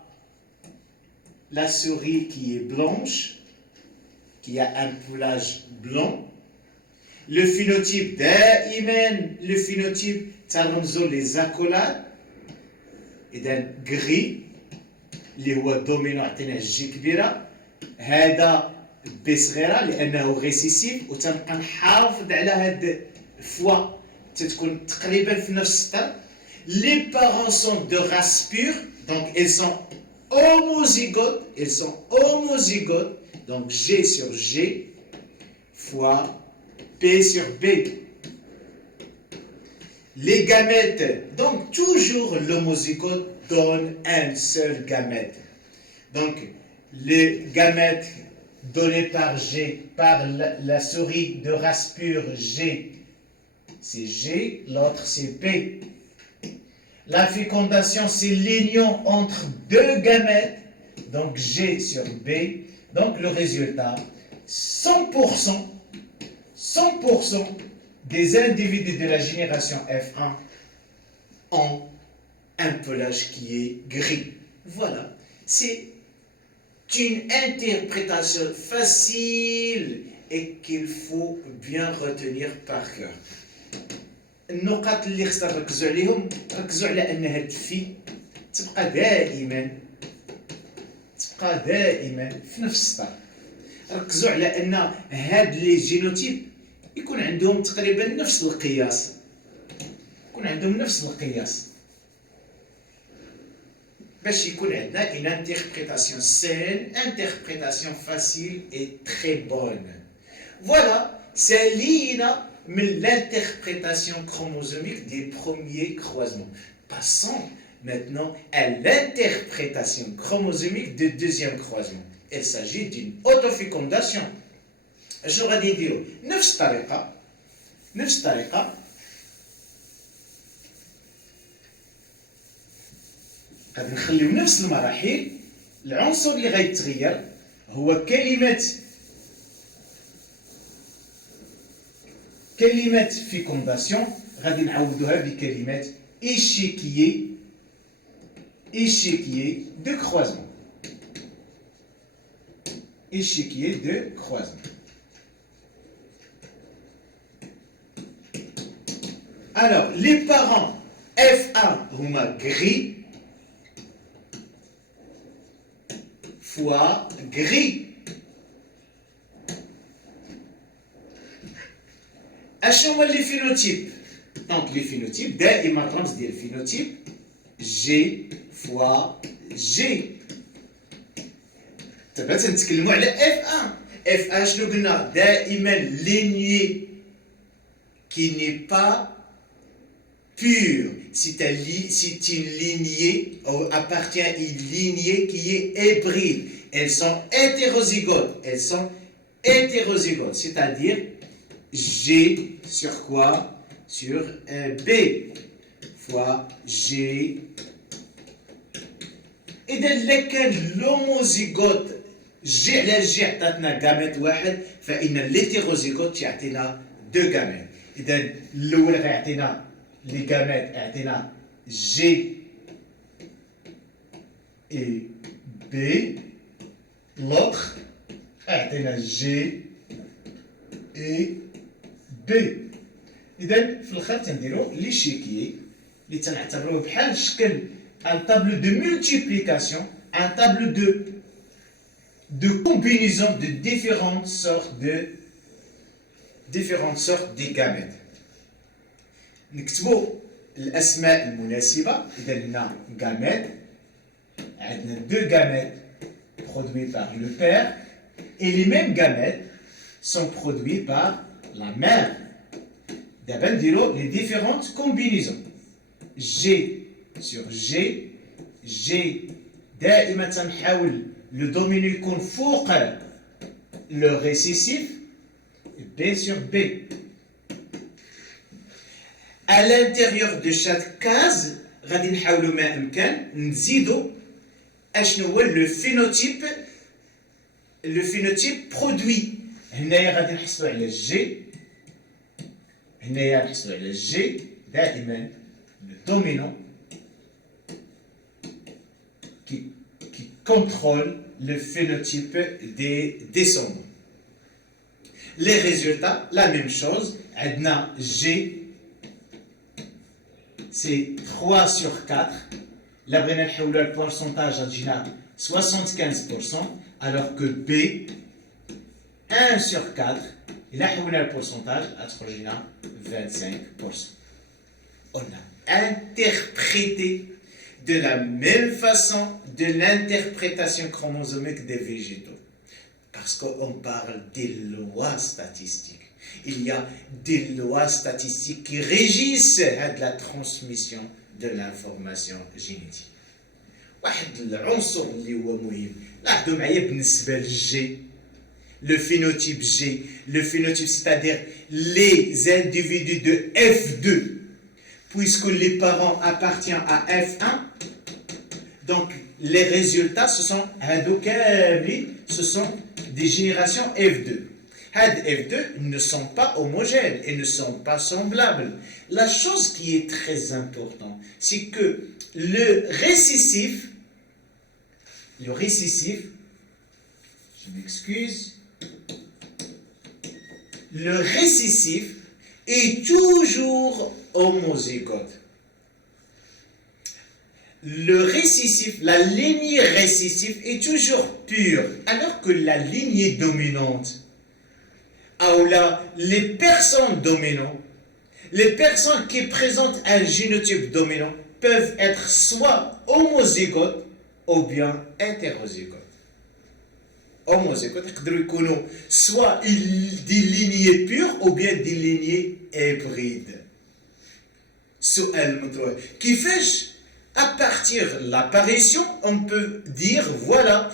la souris qui est blanche, qui a un pelage blanc. Le phénotype دائما le phénotype تنرمزو les accolades. إذا gris اللي هو دومينو عطيناه جي كبيرة، هذا بي صغيرة لأنه ريسيسيف، وتنبقى نحافظ على هاد فوا تتكون تقريبا في نفس السطر. Les parents sont de race pure, donc ils sont homozygotes, donc G sur G fois P sur B. Les gamètes, donc toujours l'homozygote donne un seul gamète. Donc, les gamètes donnés par G, par la souris de race pure G, c'est G, l'autre c'est P. La fécondation, c'est l'union entre deux gamètes, donc G sur B. Donc, le résultat, 100% des individus de la génération F1 ont un pelage qui est gris. Voilà, c'est une interprétation facile et qu'il faut bien retenir par cœur. النقاط اللي خصنا نركزوا عليهم، ركزوا على ان هاد الفي تبقى دائما في نفس السطر. ركزوا على ان هاد لي جينوتيب يكون عندهم تقريبا نفس القياس، باش يكون عندنا une interprétation saine, interprétation facile et très bonne. Voilà, c'est l'INA mais l'interprétation chromosomique des premiers croisements. Passons maintenant à l'interprétation chromosomique du deuxième croisement. Il s'agit d'une autofécondation. Je vais dire نفس الطريقة غادي نخليو نفس المراحل. العنصر اللي غيتغير هو كلمة fécondation، غادي نعوضوها بكلمة échiquier de croisement. Alors, les parents F1 هما gris fois gris. اشنو هما لي phénotypes؟ Donc les phénotypes دائما الرمز ديال الفينوتيب G fois G. دابا تنتكلموا على F1 شنو قلنا؟ دائما lignée qui n'est pas pure. C'est une lignée, ou appartient à une lignée qui est hybride. Elles sont hétérozygotes, c'est-à-dire G sur quoi? Sur B fois G. إذا لكان l'homozygote G على G عطاتنا جاميت واحد، فإن الهيتيروزيغوت يعطينا دو جاميت. إذا الأول غيعطينا لي جاميت يعطينا G et B، l'autre يعطينا G et B. إذا في الآخر تنديرو ليشيكيي اللي تنعتبروه بحال شكل un tableau de multiplication, un tableau de combinaison de différentes sortes de gamètes. نكتبوا الأسماء المناسبة. إذا لنا gamètes، عندنا deux gamètes produits par le père et les mêmes gamètes sont produits par la mère. دابا نديرو les différentes combinaisons. G sur G دائما تنحاول le domino يكون فوق le récessif. B sur B. À l'intérieur de chaque case غادي نحاولوا ما امكن نزيدوا اشنو هو le phénotype produit. هنايا غادي نحصلوا على G، دائما le dominant qui contrôle le phénotype des descendants. Les résultats, la même chose. عندنا G, c'est 3 sur 4. Là, بغينا نحولوا le pourcentage غتجينا 75%, alors que B, 1 sur 4. إلا حولنا le pourcentage غتخرجنا 25%. On a interprété de la même façon de l'interprétation chromosomique des végétaux. Parce qu'on parle des lois statistiques. Il y a des lois statistiques qui régissent la transmission de l'information génétique. واحد العنصر اللي هو مهم. لاحظوا معايا بالنسبه للجي، le phénotype G, le phénotype, c'est-à-dire les individus de F2, puisque les parents appartiennent à F1, donc les résultats, ce sont des générations F2. F2 ne sont pas homogènes et ne sont pas semblables. La chose qui est très importante, c'est que le récessif, je m'excuse, le récessif est toujours homozygote. Le récessif, la lignée récessive est toujours pure, alors que la lignée dominante, les personnes dominantes, les personnes qui présentent un génotype dominant peuvent être soit homozygotes ou bien hétérozygotes. Homozygotes يقدروا يكونوا soit des lignées pures ou bien des lignées hybrides. سؤال مطروح كيفاش à partir de l'apparition on peut dire voilà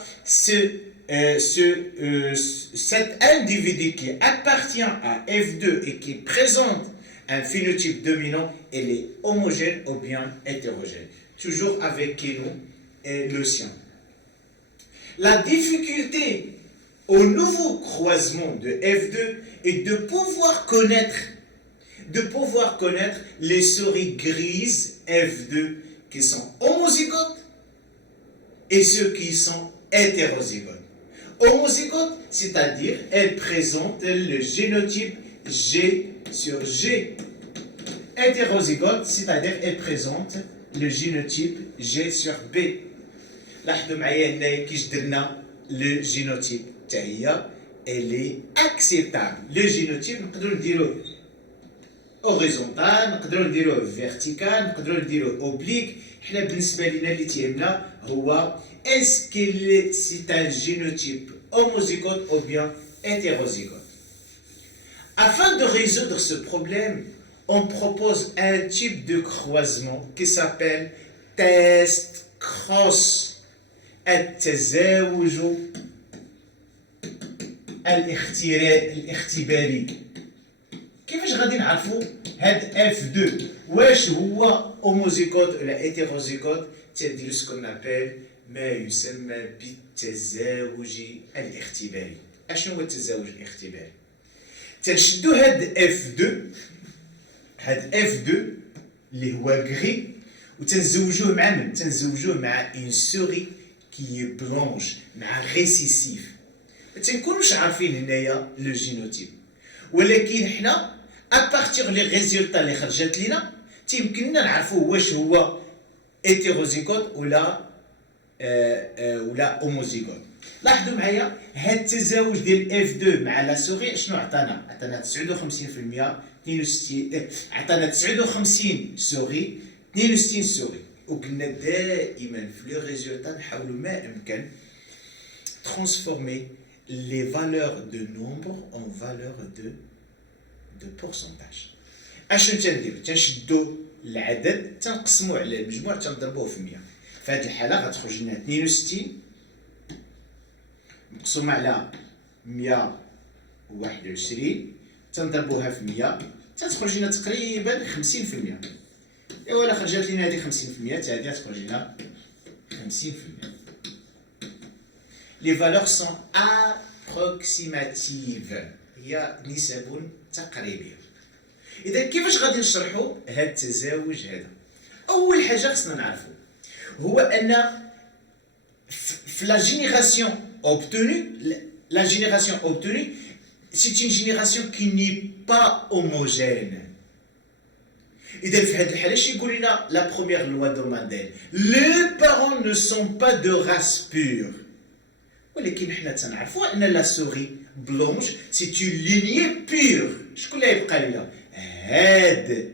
cet individu qui appartient à F2 et qui présente un phénotype dominant, il est homogène ou bien hétérogène. Toujours avec nous et le sien. La difficulté au nouveau croisement de F2 est de pouvoir connaître les souris grises F2 qui sont homozygotes et ceux qui sont hétérozygotes. Homozygote, c'est-à-dire elles présentent le génotype G sur G. Hétérozygote, c'est-à-dire elles présentent le génotype G sur B. لاحظوا معايا هنايا كيش درنا لو جينوتيب حتى هي اللي اكسبتابل. لو جينوتيب نقدروا نديروه اوريزونتال، نقدروا نديروه فيرتيكال، نقدروا نديروه اوبليك. حنا بالنسبه لنا اللي تيهمنا هو اسكو سي ان جينوتيب homozygote ou bien hétérozygote. Afin de résoudre ce problème, on propose un type de croisement qui s'appelle test cross. التزاوج الاختباري. كيفاش غادي نعرفوا هاد F2 واش هو homozygote ولا hétérozygote؟ تنديروا سكون نابيل ما يسمى بالتزاوج الاختباري. اشنو هو التزاوج الاختباري؟ تنشدوا هاد F2 اللي هو غري وتنزوجوه مع من؟ تنزوجوه مع une souris qui est blanche مع récessif. تنكونوش عارفين هنايا لو جينوتيب، ولكن حنا ابارتيغ لي ريزولطا اللي خرجت لينا تيمكننا نعرفوا واش هو هيتيروزيغوت ولا هوموزيغوت. لاحظوا معايا هاد التزاوج ديال F2 مع لا سوري شنو عطانا 59% 62 عطانا 59 سوري 62 سوري. وقلنا دائما في لو ريزولطا نحاولوا ما امكن transformer les valeurs de nombre en valeurs de pourcentage. اشنو تنديروا؟ تنشدوا العدد تنقسموا على المجموع تنضربوه في 100. في هذه الحاله غتخرج لنا 62 مقسومه على 121 تنضربوها في 100 تتخرج لنا تقريبا 50%. ايوا الا خرجت لنا هذه 50% حتى هذه تخرج لنا 50%. Les valeurs sont approximatives. هي نسب تقريبية. إذا كيفاش غادي نشرحوا هذا التزاوج هذا؟ أول حاجة خصنا نعرفوا هو أن في la génération obtenue, la génération obtenue, c'est une génération qui n'est pas homogène. إذا في هذه الحالة شنو يقول لنا la première loi de Mendel؟ Les parents ne sont pas de race pure. ولكن حنا تنعرفوا ان لا سوري بلونش سي اون لينيي بور. شكون اللي يبقى لنا؟ هاد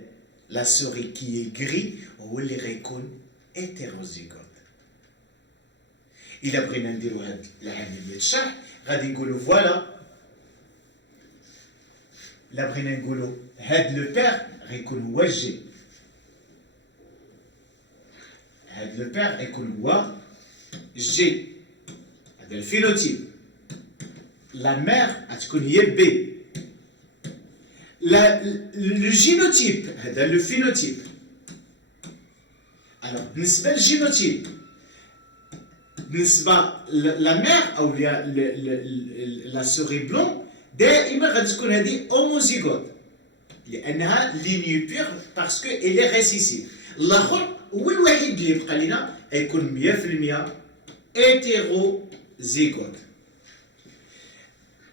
لا سوري كي غري هو اللي غيكون هيتيروزيغوت. الا بغينا نديروا هاد العمليه الشرح غادي نقولوا فوالا، الا بغينا نقولوا هاد لو بير غيكون هو جي، هاد لو بير غيكون هو G هذا الفينوتيب la mère غتكون هي B le génotype هذا le phénotype alors بالنسبة للجينوتيب بالنسبة la mère أو la souris blonde دائما غتكون هذه homozygote لأنها lignée pure parce que elle est récessive الآخر هو الوحيد اللي بقى لنا يكون 100% hétérozygote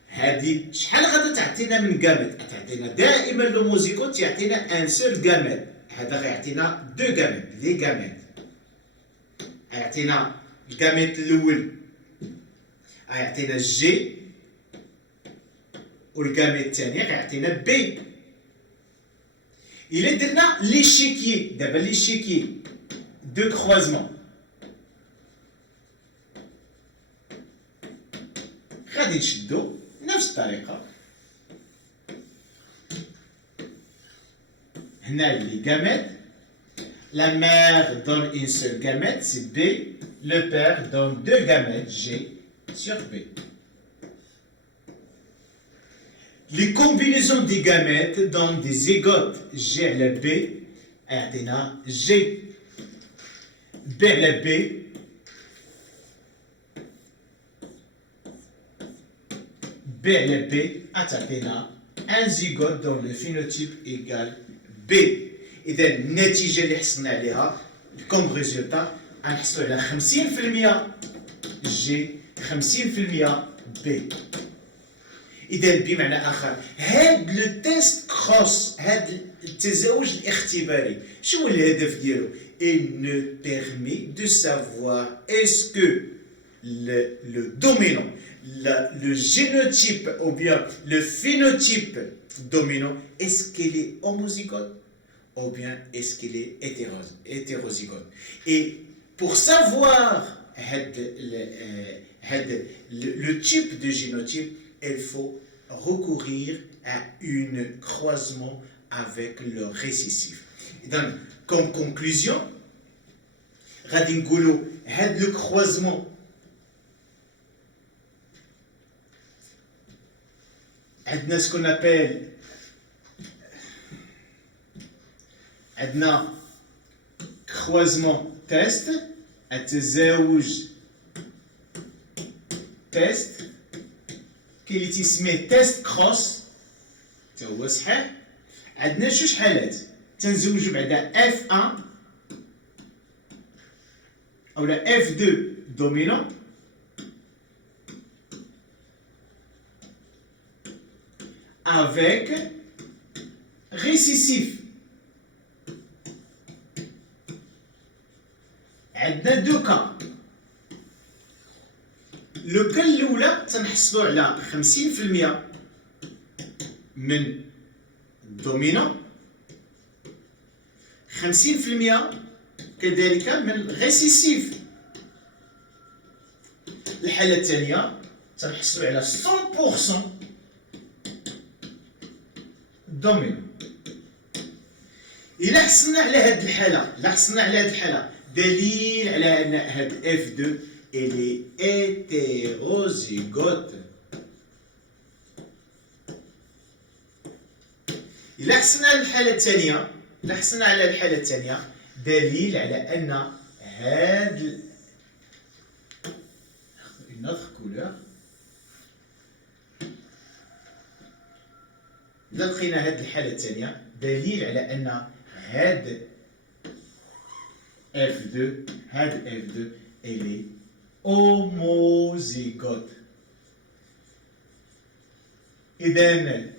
هذه شحال غادا تعطينا من جامد تعطينا دائما لوموزيغوت يعطينا ان سول جامد هذا غيعطينا دو جامد لي جامد يعطينا الجامد الاول غيعطينا جي والجامد الثاني غيعطينا بي الا درنا ليشيكي دابا ليشيكي دو كروازمون غادي نشدو نفس الطريقة هنا les gamètes la mère donne une seule gamète c'est B le père donne deux gamètes G sur B les combinaisons des gamètes donnent des zygotes G à la B يعطينا G B à la B B à la B تعطينا un zygote dont le phénotype égale B. إذا النتيجة اللي حصلنا عليها comme résultat غنحصلوا على 50% G 50% B. إذا بمعنى آخر هاد لو تيست كروس هاد التزاوج الاختباري شنو الهدف ديالو؟ Il ne permet de savoir est-ce que le dominant le génotype ou bien le phénotype dominant, est-ce qu'il est homozygote ou bien est-ce qu'il est hétérozygote. Et pour savoir le type de génotype, il faut recourir à un croisement avec le récessif. Et donc, comme conclusion, غادي نقولوا هذا le croisement عندنا ce qu'on appelle عندنا croisement test التزاوج تيست كاين اللي تيسميه تيست كروس حتى هو صحيح عندنا جوج حالات تنزوجو بعدا F1 اولا F2 dominant avec récessif عندنا دو كا لو كان الاولى تنحصلوا على 50% من دومينون 50% كذلك من ريسيسيف الحالة الثانية تنحصلوا على 100% دومينون إلا حصلنا على هذه الحالة دليل على أن هاد F2 elle est hétérozygote. إلا حصلنا على الحالة الثانية دليل على أن هاد une autre couleur إذا لقينا هاد الحالة الثانية دليل على أن هاد F2 elle est homozygote. إذن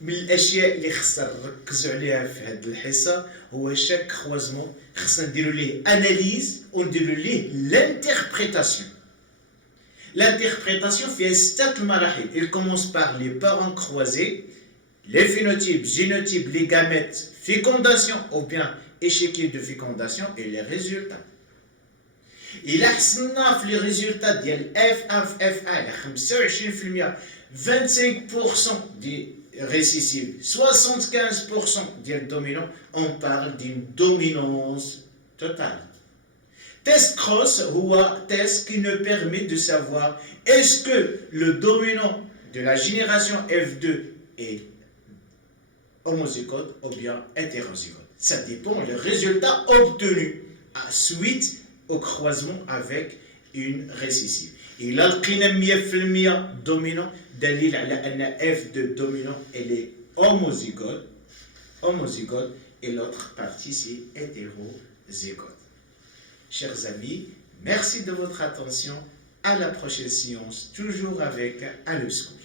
من الاشياء اللي خصنا نركزوا عليها في هذه الحصه هو شاك خوازمون خصنا نديروا ليه اناليز ونديروا ليه لانتربريتاسيون. L'interprétation fait 7 marahil. Il commence par les parents croisés, les phénotypes, génotypes, les gamètes, fécondation ou bien échiquier de fécondation et les résultats. Il a حصلنا في les résultats ديال F1 في F1 على 25% 25% des récessives, 75% des dominants, on parle d'une dominance totale. Test cross ou un test qui nous permet de savoir est-ce que le dominant de la génération F2 est homozygote ou bien hétérozygote. Ça dépend du résultat obtenu suite au croisement avec une récessive. إلى لقينا 100% dominant دليل على أن F2 dominant elle est homozygote et l'autre partie c'est hétérozygote. Chers amis, merci de votre attention. À la prochaine séance, toujours avec Allo School.